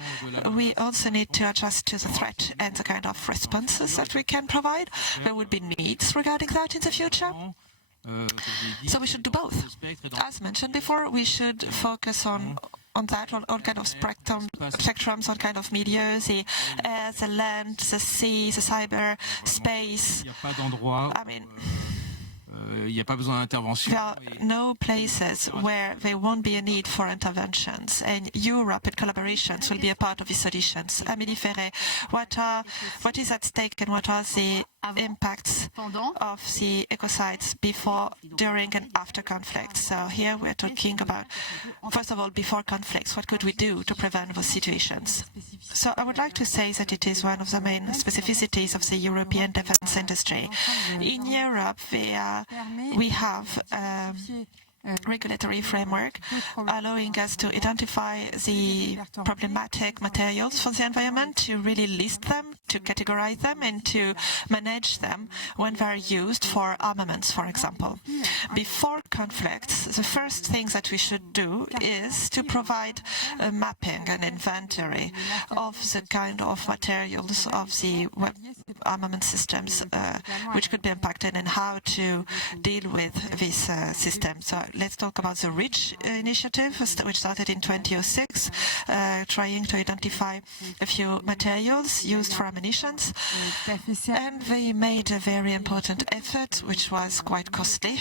We also need to adjust to the threat and the kind of responses that we can provide. There would be needs regarding that in the future. So we should do both. As mentioned before, we should focus on that, on all kind of spectrums, on kind of media, the air, the land, the sea, the cyber, space. I mean, there are no places where there won't be a need for interventions, and Europe and collaborations will be a part of the solutions. Amélie Ferret, what is at stake and what are the impacts of the ecocides before, during and after conflicts? So here we're talking about, first of all, before conflicts, what could we do to prevent those situations? So I would like to say that it is one of the main specificities of the European defense industry. In Europe, we have regulatory framework allowing us to identify the problematic materials for the environment, to really list them, to categorize them, and to manage them when they're used for armaments, for example. Before conflicts, the first thing that we should do is to provide a mapping, an inventory of the kind of materials of the armament systems which could be impacted, and how to deal with this system. So let's talk about the REACH initiative, which started in 2006, trying to identify a few materials used for ammunitions. And they made a very important effort, which was quite costly,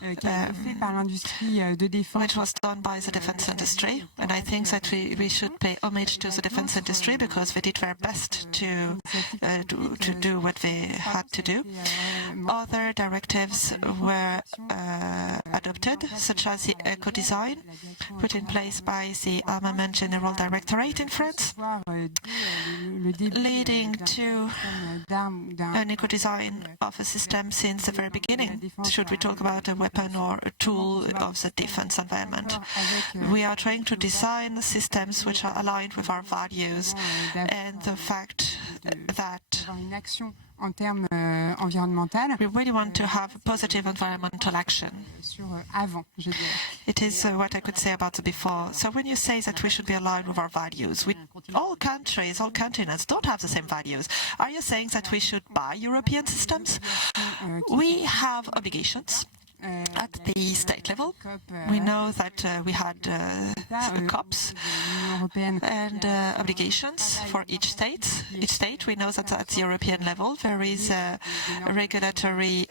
which was done by the defense industry. And I think that we should pay homage to the defense industry, because they did their best to do what they had to do. Other directives were adopted, such as the eco-design put in place by the Armament General Directorate in France, leading to an eco-design of a system since the very beginning, should we talk about a weapon or a tool of the defense environment. We are trying to design systems which are aligned with our values, and the fact that we really want to have positive environmental action. It is what I could say about the before. So when you say that we should be aligned with our values, all countries, all continents don't have the same values. Are you saying that we should buy European systems? We have obligations at the state level. We know that we had COPs and obligations for each state. We know that at the European level there is regulatory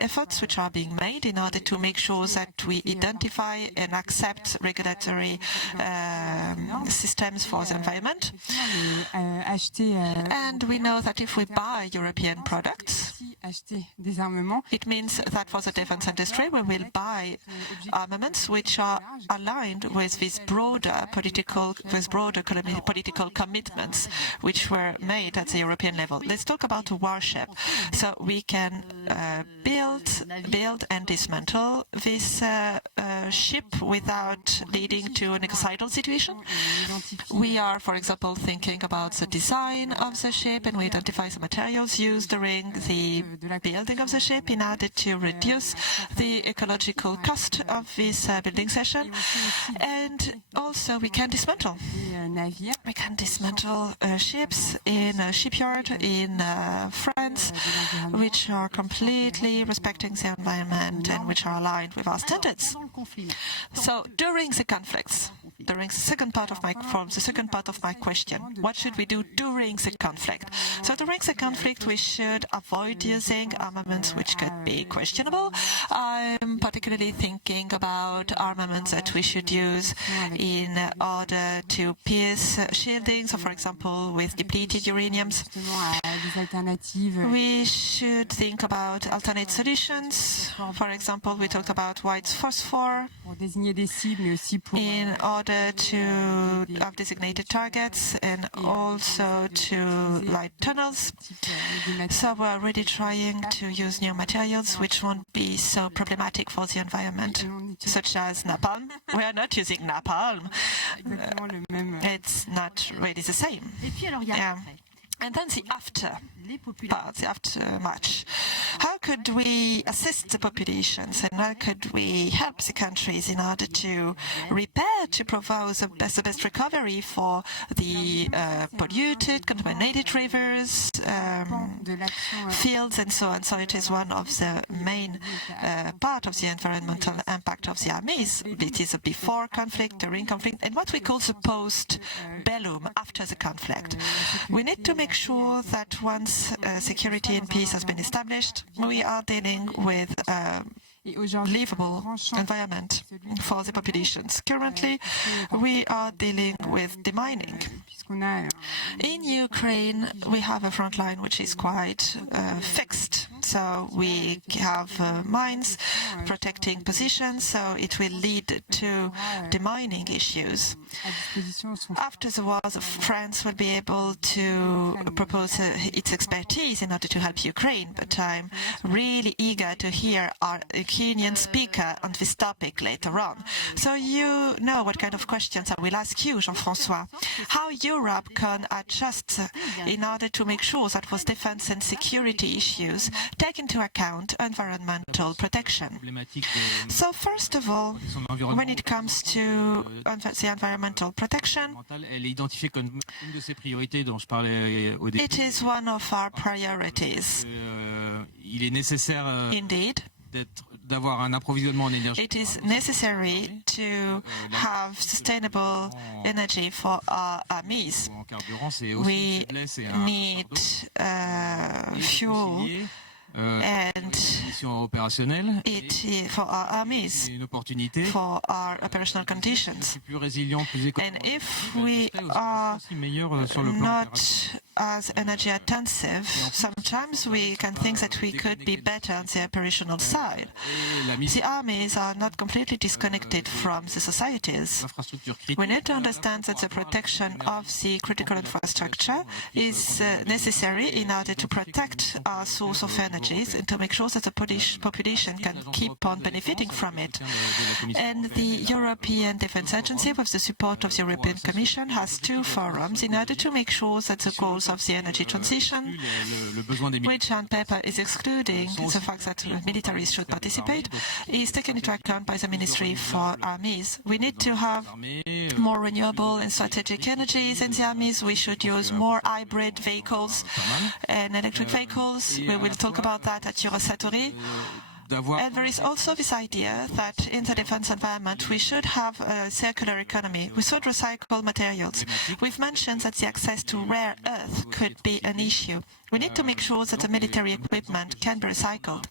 efforts which are being made in order to make sure that we identify and accept regulatory systems for the environment. And we know that if we buy European products, it means that for the defense industry we will buy armaments which are aligned with these broader political commitments which were made at the European level. Let's talk about a warship. So we can build and dismantle this ship without leading to an excital situation. We are, for example, thinking about the design of the ship, and we identify the materials used during the building of the ship in order to reduce the ecological cost of this building session. And also we can dismantle. We can dismantle ships in a shipyard in France, which are completely respecting the environment and which are aligned with our standards. So during the conflicts, during the second part of my question, what should we do during the conflict? So during the conflict, we should avoid using armaments which could be questionable. I'm particularly thinking about armaments that we should use in order to pierce shielding, so for example with depleted uraniums. We should think about alternate solutions. For example, we talked about white phosphor in order to have designated targets and also to light tunnels. So we're already trying to use new materials which won't be so problematic for the environment, such as napalm. We are not using napalm. It's not really the same. Yeah. And then the after part, the aftermath. How could we assist the populations and how could we help the countries in order to repair, to provide the best recovery for the polluted, contaminated rivers, fields and so on. So it is one of the main part of the environmental impact of the armies. It is a before conflict, during conflict, and what we call the post-bellum, after the conflict. We need to make sure that once security and peace has been established, we are dealing with livable environment for the populations. Currently, we are dealing with demining. In Ukraine, we have a front line which is quite fixed. So we have mines protecting positions, so it will lead to demining issues. After the war, France will be able to propose its expertise in order to help Ukraine, but I'm really eager to hear our Ukrainian speaker on this topic later on. So you know what kind of questions I will ask you, Jean-François. How Europe can adjust in order to make sure that for defense and security issues take into account environmental protection. So first of all, when it comes to the environmental protection, it is one of our priorities. Indeed, it is necessary to have sustainable energy for our armies. We need fuel and it for our armies, for our operational conditions. And if we are not as energy intensive, sometimes we can think that we could be better on the operational side. The armies are not completely disconnected from the societies. We need to understand that the protection of the critical infrastructure is necessary in order to protect our source of energies and to make sure that the population can keep on benefiting from it. And the European Defence Agency, with the support of the European Commission, has two forums in order to make sure that the goals of the energy transition, which on paper is excluding the fact that militaries should participate, is taken into account by the Ministry for Armies. We need to have more renewable and strategic energies in the armies. We should use more hybrid vehicles and electric vehicles. We will talk about that at Eurosatory. d'avoir... And there is also this idea that in the defense environment we should have a circular economy. We should recycle materials. We've mentioned that the access to rare earth could be an issue. We need to make sure that the military equipment can be recycled.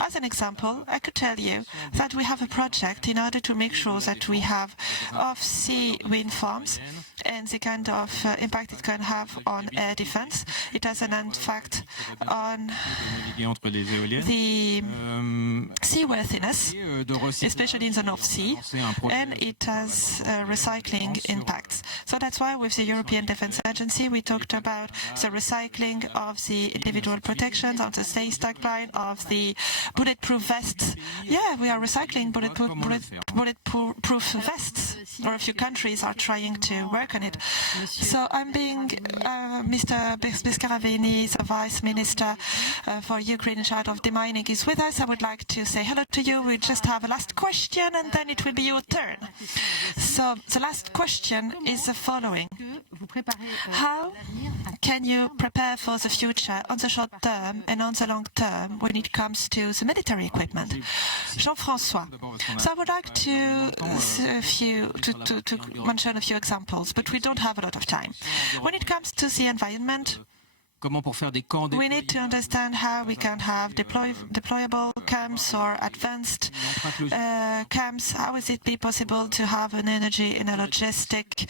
As an example, I could tell you that we have a project in order to make sure that we have off-sea wind farms and the kind of impact it can have on air defense. It has an impact on the seaworthiness, especially in the North Sea, and it has recycling impacts. So that's why with the European Defence Agency we talked about the recycling of the individual protections, of the safe stockpile, of the bulletproof vests. Yeah, we are recycling bulletproof vests, or a few countries are trying to work on it. So I'm being Mr. Bescaravini, the Vice Minister for Ukraine in charge of demining, is with us. I would like to say hello to you. We just have a last question and then it will be your turn. So the last question is the following. How can you prepare for the future on the short term and on the long term when it comes to the military equipment? Jean-François. So I would like to mention a few examples, but we don't have a lot of time. When it comes to the environment, we need to understand how we can have deployable camps or advanced camps. How is it be possible to have an energy and a logistic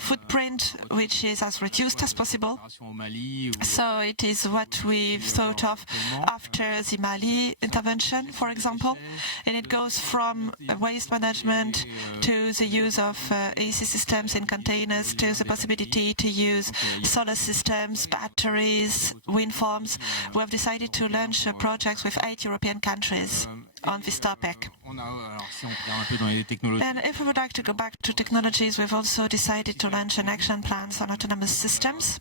footprint which is as reduced as possible? So it is what we've thought of after the Mali intervention, for example, and it goes from waste management to the use of AC systems in containers to the possibility to use solar systems, batteries, wind farms. We have decided to launch projects with 8 European countries on this topic. And if we would like to go back to technologies, we've also decided to launch an action plan on autonomous systems,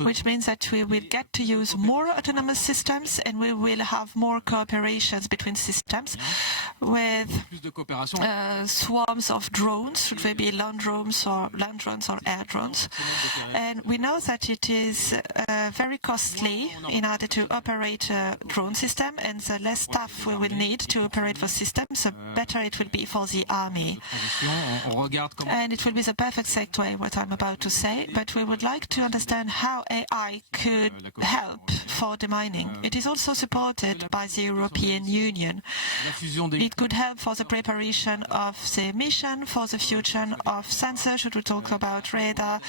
which means that we will get to use more autonomous systems and we will have more cooperations between systems with swarms of drones, should they be land drones or air drones. And we know that it is very costly in order to operate a drone system, and the less staff we will need to operate the system, the better it will be for the army. And it will be the perfect segue what I'm about to say, but we would like to understand how AI could help for demining. It is also supported by the European Union. It could help for the preparation of the mission, for the fusion of sensors, should we talk about radar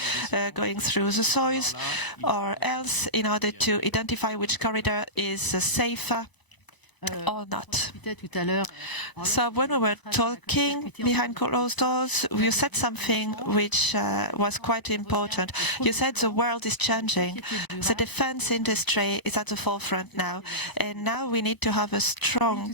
going through the soils, or else in order to identify which corridor is safer or not. So when we were talking behind closed doors, you said something which was quite important. You said the world is changing. The defense industry is at the forefront now, and now we need to have strong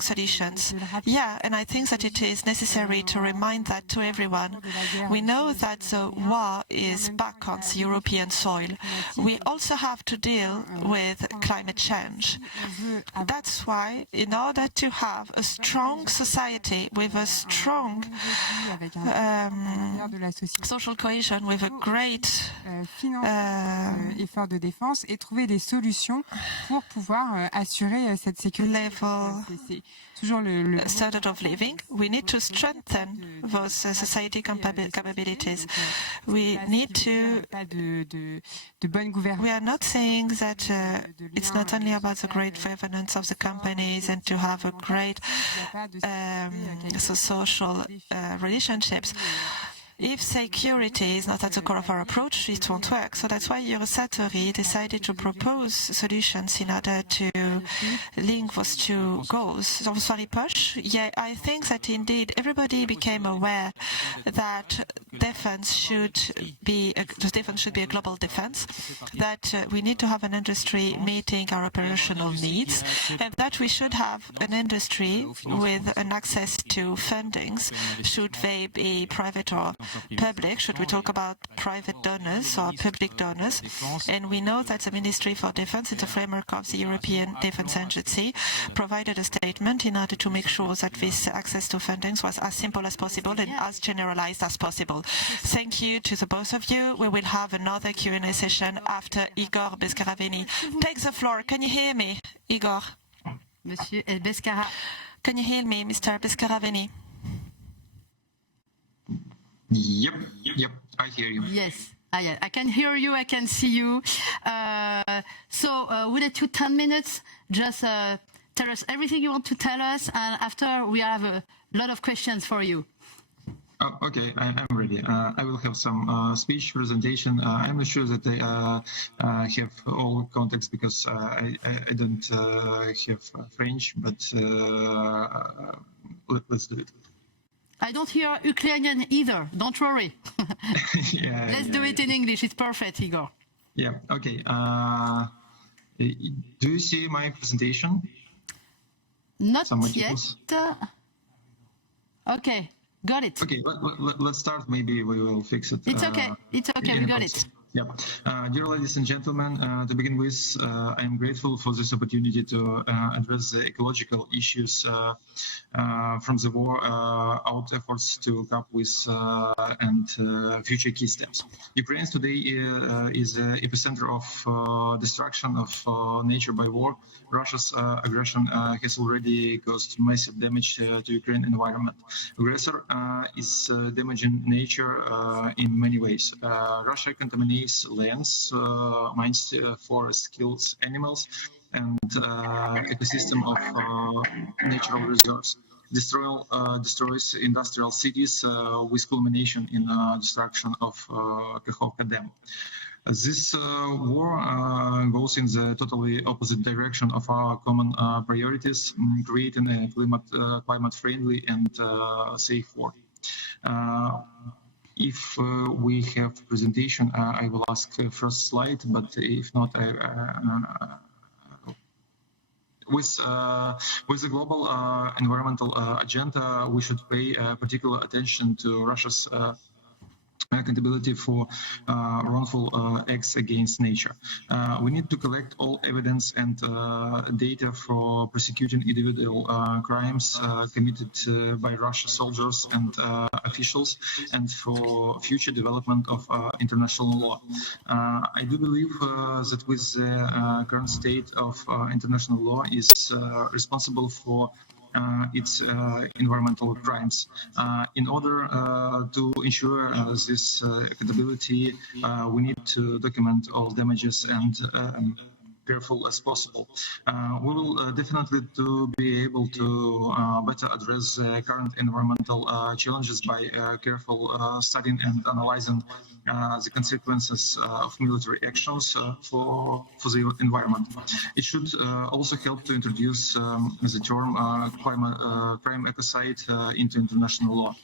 solutions. Yeah, and I think that it is necessary to remind that to everyone. We know that the war is back on the European soil. We also have to deal with climate change. That's why, in order to have a strong society with a strong social cohesion, with a great effort de défense, et trouver des solutions pour pouvoir assurer cette sécurité. Standard of living, we need to strengthen those society capabilities. We need to. We are not saying that it's not only about the great governance of the companies and to have a great social relationships. If security is not at the core of our approach, it won't work. So that's why Eurosatory decided to propose solutions in order to link those two goals. So very posh. Yeah, I think that indeed everybody became aware that defense should be a global defense, that we need to have an industry meeting our operational needs, and that we should have an industry with an access to fundings, should they be private or public? Should we talk about private donors or public donors? And we know that the Ministry for Defense, in the framework of the European Defense Agency, provided a statement in order to make sure that this access to fundings was as simple as possible and as generalized as possible. Thank you to the both of you. We will have another Q&A session after Igor Bescaraveni. Take the floor. Can you hear me, Igor? Monsieur Bescara. Can you hear me, Mr. Bescaraveni? Yep, I hear you. Yes, I can hear you, I can see you. So with 10 minutes, just tell us everything you want to tell us, and after we have a lot of questions for you. Oh, okay, I'm ready. I will have some speech presentation. I'm not sure that I have all context because I don't have French, but let's do it. I don't hear Ukrainian either. Don't worry. Let's do it in English. It's perfect, Igor. Yeah. Okay. Do you see my presentation? Not Some yet. multiples? Okay. Got it. Okay. Let's start. Maybe we will fix it. It's okay. It's okay. We got it. Yep. Dear ladies and gentlemen, to begin with, I am grateful for this opportunity to address the ecological issues from the war, our efforts to cope with and future key steps. Ukraine today is the epicenter of destruction of nature by war. Russia's aggression has already caused massive damage to Ukraine environment. Aggressor is damaging nature in many ways. Russia contaminates lands, mines, forests, kills animals, and ecosystem of natural reserves. Destroys industrial cities with culmination in destruction of Kakhovka Dam. This war goes in the totally opposite direction of our common priorities, creating a climate-friendly and safe world. If we have presentation, I will ask first slide, but if not, with the global environmental agenda, we should pay particular attention to Russia's accountability for wrongful acts against nature. We need to collect all evidence and data for prosecuting individual crimes committed by Russian soldiers and officials, and for future development of international law. I do believe that with the current state of international law is responsible for its environmental crimes. In order to ensure this accountability, we need to document all damages and careful as possible. We will definitely to be able to better address current environmental challenges by careful studying and analyzing the consequences of military actions for the environment. It should also help to introduce the term crime ecocide into international law.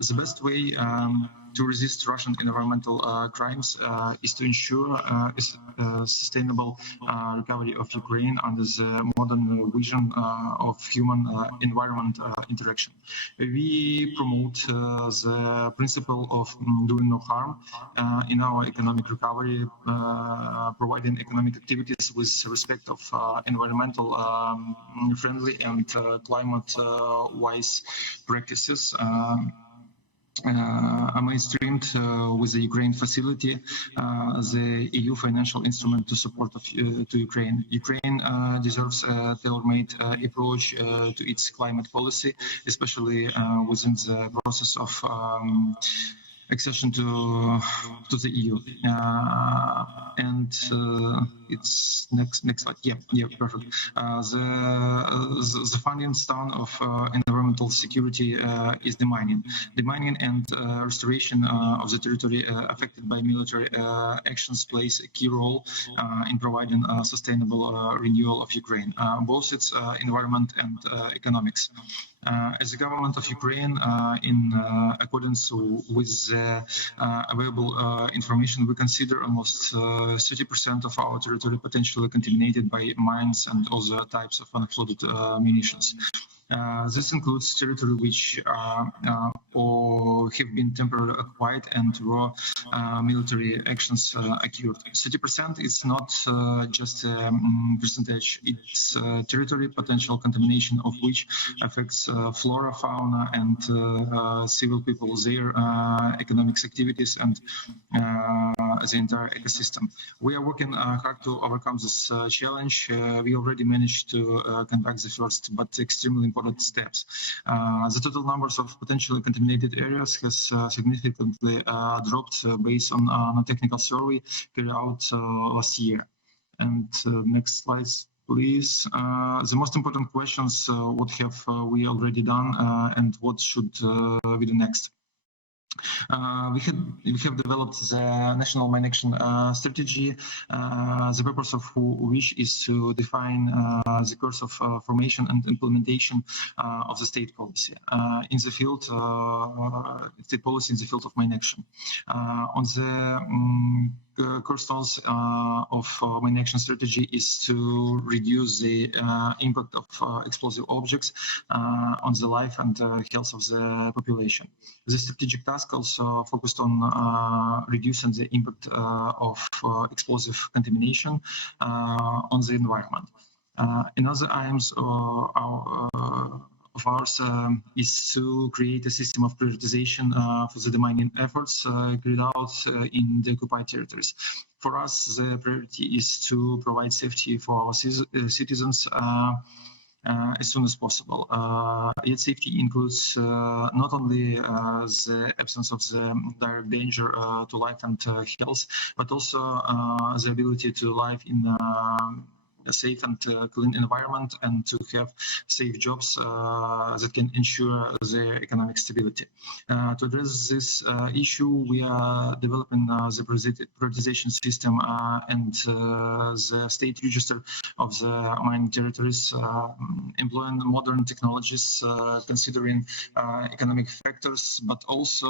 The best way to resist Russian environmental crimes is to ensure sustainable recovery of Ukraine under the modern vision of human-environment interaction. We promote the principle of doing no harm in our economic recovery, providing economic activities with respect of environmental friendly and climate-wise practices. Mainstreamed with the Ukraine facility, the EU financial instrument to support to Ukraine. Ukraine deserves a tailor-made approach to its climate policy, especially within the process of accession to the EU. And it's next slide. Yeah, perfect. The funding stone of environmental security is the mining and restoration of the territory affected by military actions plays a key role in providing sustainable renewal of Ukraine, both its environment and economics. As the government of Ukraine, in accordance with the available information, we consider almost 30% of our territory potentially contaminated by mines and other types of unexploded munitions. This includes territory which or have been temporarily acquired and where military actions occurred. 30% is not just a percentage, it's territory potential contamination of which affects flora, fauna, and civil people, their economic activities, and the entire ecosystem. We are working hard to overcome this challenge. We already managed to conduct the first but extremely important steps. The total numbers of potentially contaminated areas has significantly dropped based on a technical survey carried out last year. And next slides, please. The most important questions: what have we already done, and what should be the next? We have developed the National Mine Action Strategy, the purpose of which is to define the course of formation and implementation of the state policy in the field, state policy in the field of mine action. On the cornerstones of mine action strategy is to reduce the impact of explosive objects on the life and health of the population. The strategic task also focused on reducing the impact of explosive contamination on the environment. Another aims of ours is to create a system of prioritization for the demining efforts carried out in the occupied territories. For us, the priority is to provide safety for our citizens as soon as possible. Yet safety includes not only the absence of the direct danger to life and health, but also the ability to live in a safe and clean environment and to have safe jobs that can ensure their economic stability. To address this issue, we are developing the prioritization system and the state register of the mining territories, employing modern technologies, considering economic factors, but also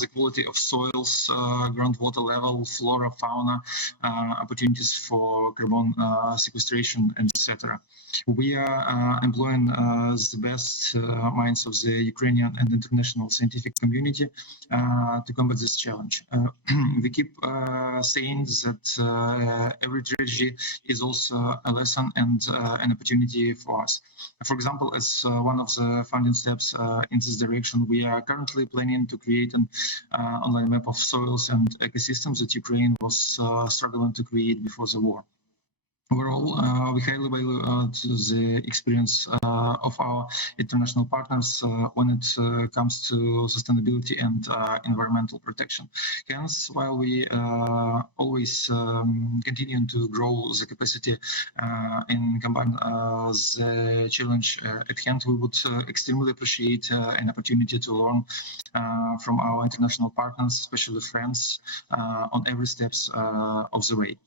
the quality of soils, groundwater level, flora, fauna, opportunities for carbon sequestration, etc. We are employing the best minds of the Ukrainian and international scientific community to combat this challenge. We keep saying that every tragedy is also a lesson and an opportunity for us. For example, as one of the founding steps in this direction, we are currently planning to create an online map of soils and ecosystems that Ukraine was struggling to create before the war. Overall, we highly value the experience of our international partners when it comes to sustainability and environmental protection. Hence, while we always continue to grow the capacity and combine the challenge at hand, we would extremely appreciate an opportunity to learn from our international partners, especially friends, on every steps of the way.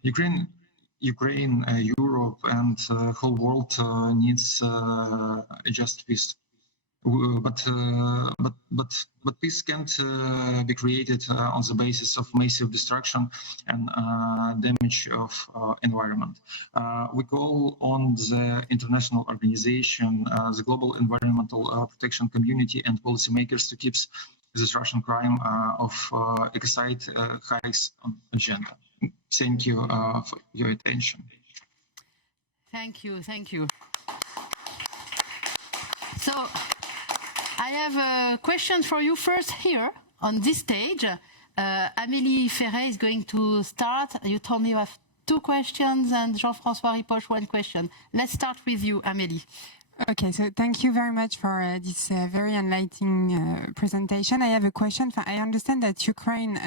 Ukraine, Europe, and whole world needs a just peace. But peace can't be created on the basis of massive destruction and damage of environment. We call on the international organization, the global environmental protection community, and policymakers to keep this Russian crime of ecocide highest on agenda. Thank you for your attention. Thank you. So I have a question for you first here on this stage. Amélie Ferret is going to start. You told me you have 2 questions and Jean-François Ripoche 1 question. Let's start with you, Amélie. Okay, so thank you very much for this very enlightening presentation. I have a question. I understand that Ukraine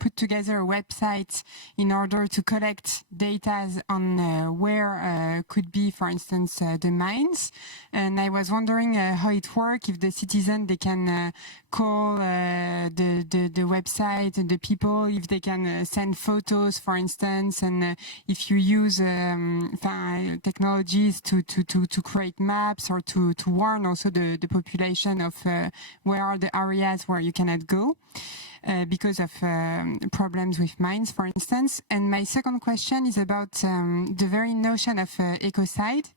put together a website in order to collect data on where could be, for instance, the mines. And I was wondering how it works, if the citizen, they can call the website and the people, if they can send photos, for instance, and if you use technologies to create maps or to warn also the population of where are the areas where you cannot go. because of problems with mines, for instance. And my second question is about the very notion of ecocide.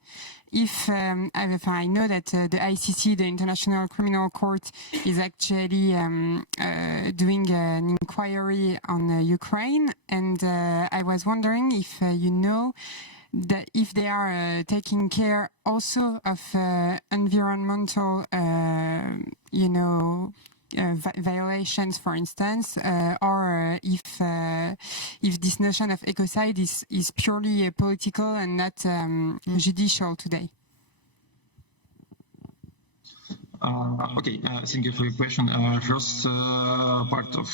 If I know that the ICC, the International Criminal Court, is actually doing an inquiry on Ukraine, and I was wondering if you know that if they are taking care also of environmental, violations, for instance, or if this notion of ecocide is purely political and not judicial today. Okay, thank you for your question. First part of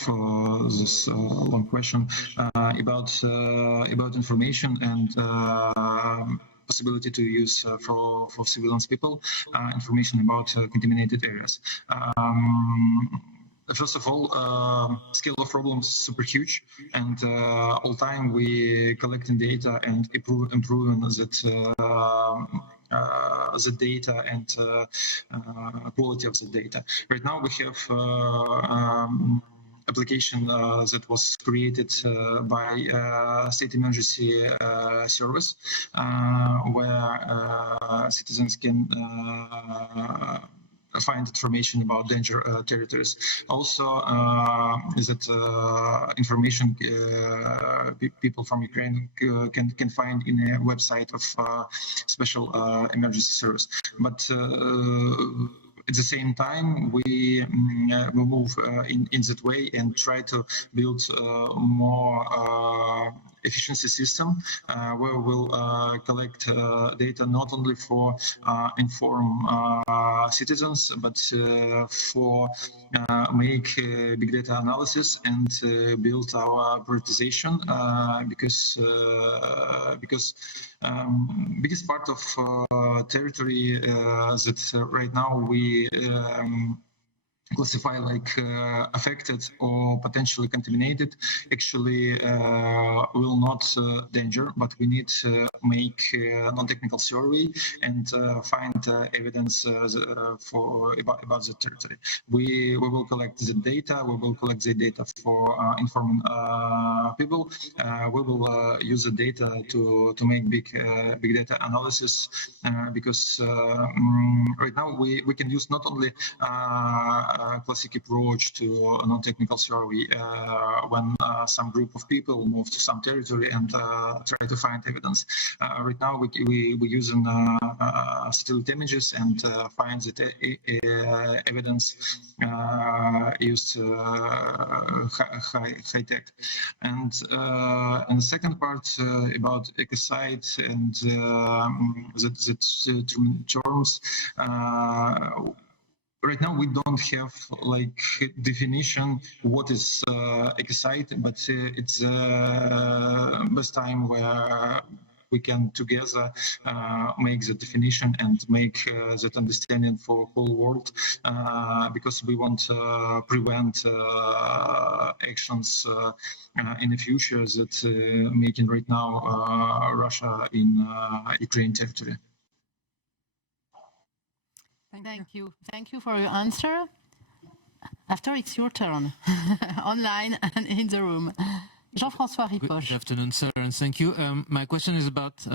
this long question about information and possibility to use for civilians people information about contaminated areas. First of all, scale of problems is super huge, and all time we collecting data and improving that the data and quality of the data. Right now we have application that was created by State Emergency Service, where citizens can find information about danger territories. Also, that information people from Ukraine can find in a website of special emergency service. But at the same time, we move in that way and try to build more efficiency system where we'll collect data not only for inform citizens, but for make big data analysis and build our prioritization because biggest part of territory that right now we classify like affected or potentially contaminated actually will not danger, but we need to make non-technical survey and find evidence for about the territory. We will collect the data. We will collect the data for informing people. We will use the data to make big data analysis because right now we can use not only classic approach to a non-technical survey when some group of people move to some territory and try to find evidence. Right now we're using satellite images and find that evidence used high tech. And the second part about ecocide and the terms. Right now, we don't have like definition what is ecocide, but it's best time where we can together make the definition and make that understanding for whole world because we want to prevent actions in the future that making right now Russia in Ukraine territory. Thank you for your answer. After it's your turn, online and in the room. Jean-François Ripoche. Good afternoon, sir, and thank you. My question is about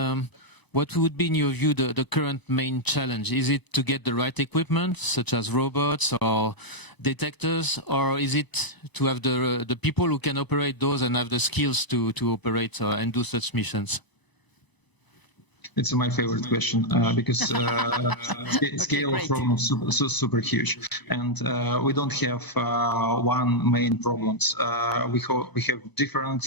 what would be, in your view, the current main challenge? Is it to get the right equipment, such as robots or detectors, or is it to have the people who can operate those and have the skills to operate and do such missions? It's my favorite question because scale from super huge, and we don't have one main problems. We have different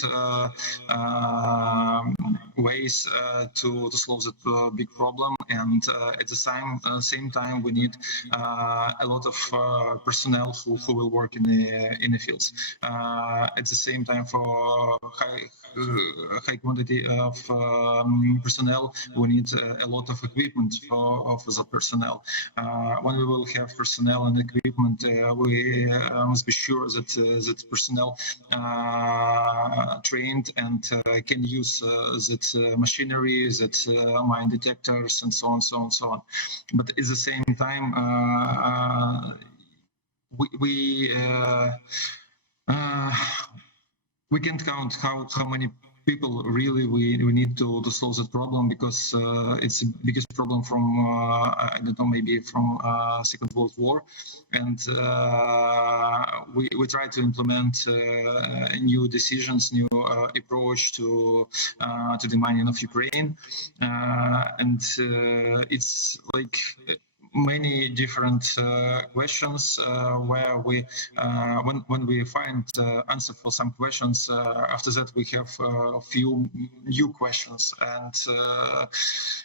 ways to solve that big problem, and at the same time we need a lot of personnel who will work in the fields. At the same time, for high quantity of personnel, we need a lot of equipment for the personnel. When we will have personnel and equipment, we must be sure that personnel trained and can use that machinery, that mine detectors, and so on. But at the same time, We can't count how many people really we need to solve that problem, because it's the biggest problem from I don't know, maybe from Second World War, and we try to implement new decisions, new approach to the mining of Ukraine, and it's like many different questions where we when we find answer for some questions, after that we have a few new questions, and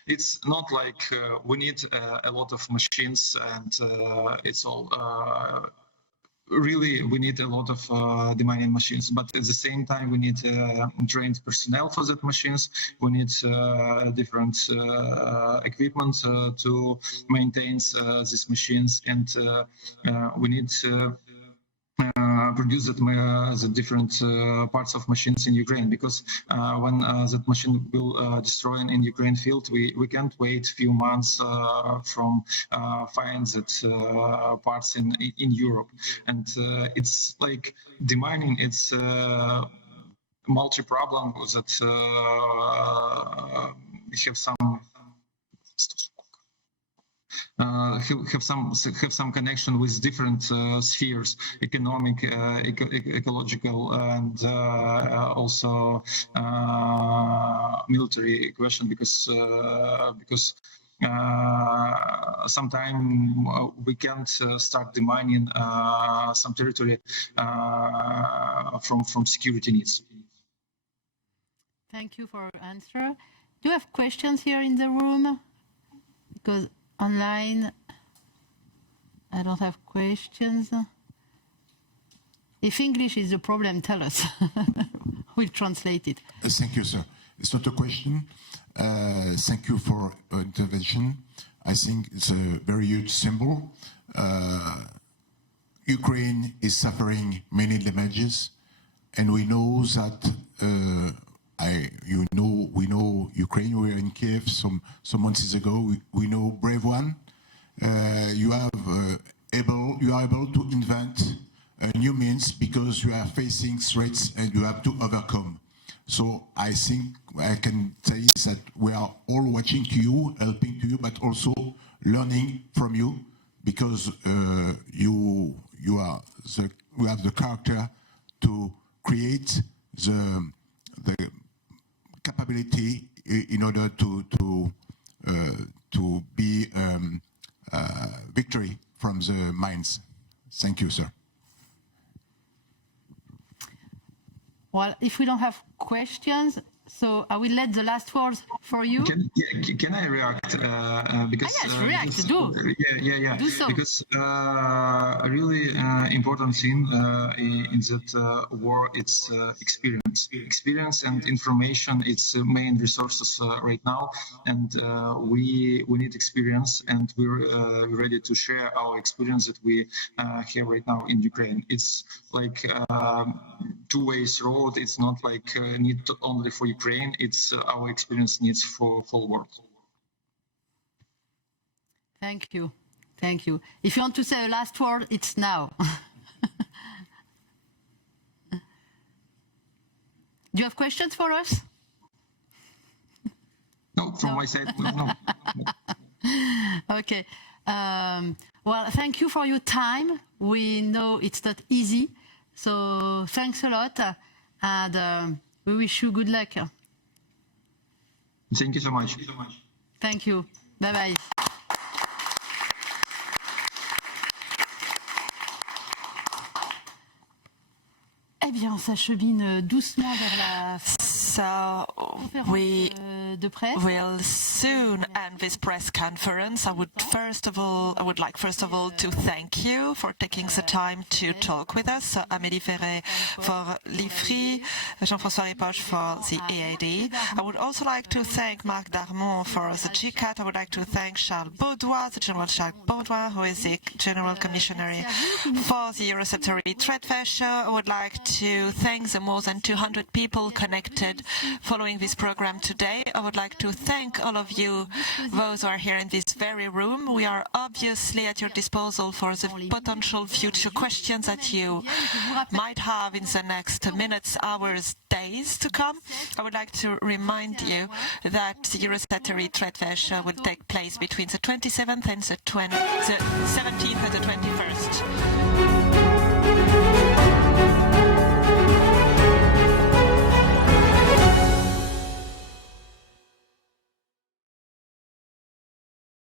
it's not like we need a lot of machines and it's all really we need a lot of the mining machines, but at the same time we need trained personnel for that machines. We need different equipment to maintain these machines, and we need produce the different parts of machines in Ukraine, because when that machine will destroy in Ukraine field, we can't wait a few months from find that parts in Europe. And it's like the mining, it's multi-problem that have some connection with different spheres, economic, ecological, and also military question, because sometimes we can't start the mining some territory from security needs. Thank you for your answer. Do you have questions here in the room? Because online, I don't have questions. If English is a problem, tell us. We'll translate it. Thank you, sir. It's not a question. Thank you for intervention. I think it's a very huge symbol. Ukraine is suffering many damages, and we know that we know Ukraine. We were in Kiev some months ago. We know brave one. You are able to invent new means because you are facing threats and you have to overcome. So I think I can say that we are all watching to you, helping to you, but also learning from you, because you have the character to create the capability in order to be victory from the mines. Thank you, sir. Well, if we don't have questions, so I will let the last words for you. Can I react? Because yes, react. Do. Yeah. Do so. Because really important thing in that war, it's experience and information. It's main resources right now, and we need experience, and we're ready to share our experience that we have right now in Ukraine. It's like two-way road. It's not like need only for Ukraine. It's our experience needs for whole world. Thank you. Thank you. If you want to say a last word, it's now. Do you have questions for us? No, from my side, no. Okay. Well, thank you for your time. We know it's not easy. So thanks a lot. And we wish you good luck. Thank you so much. Thank you. Bye-bye. Eh bien, on s'achemine doucement vers la we de presse. will soon end this press conference. I would like first of all to thank you for taking the time to talk with us. So Amélie Ferret for l'IFRI, Jean-François Ripoche for the EAD. I would also like to thank Marc Darmon for the GCAT. I would like to thank Charles Baudouin, the General Charles Baudouin, who is the General Commissioner for the Eurosatory Trade Fair Show. I would like to thank the more than 200 people connected following this program today over would like to thank all of you, those who are here in this very room. We are obviously at your disposal for the potential future questions that you might have in the next minutes, hours, days to come. I would like to remind you that the Eurosatory trade fair show will take place between the 27th and the 17th and the 21st.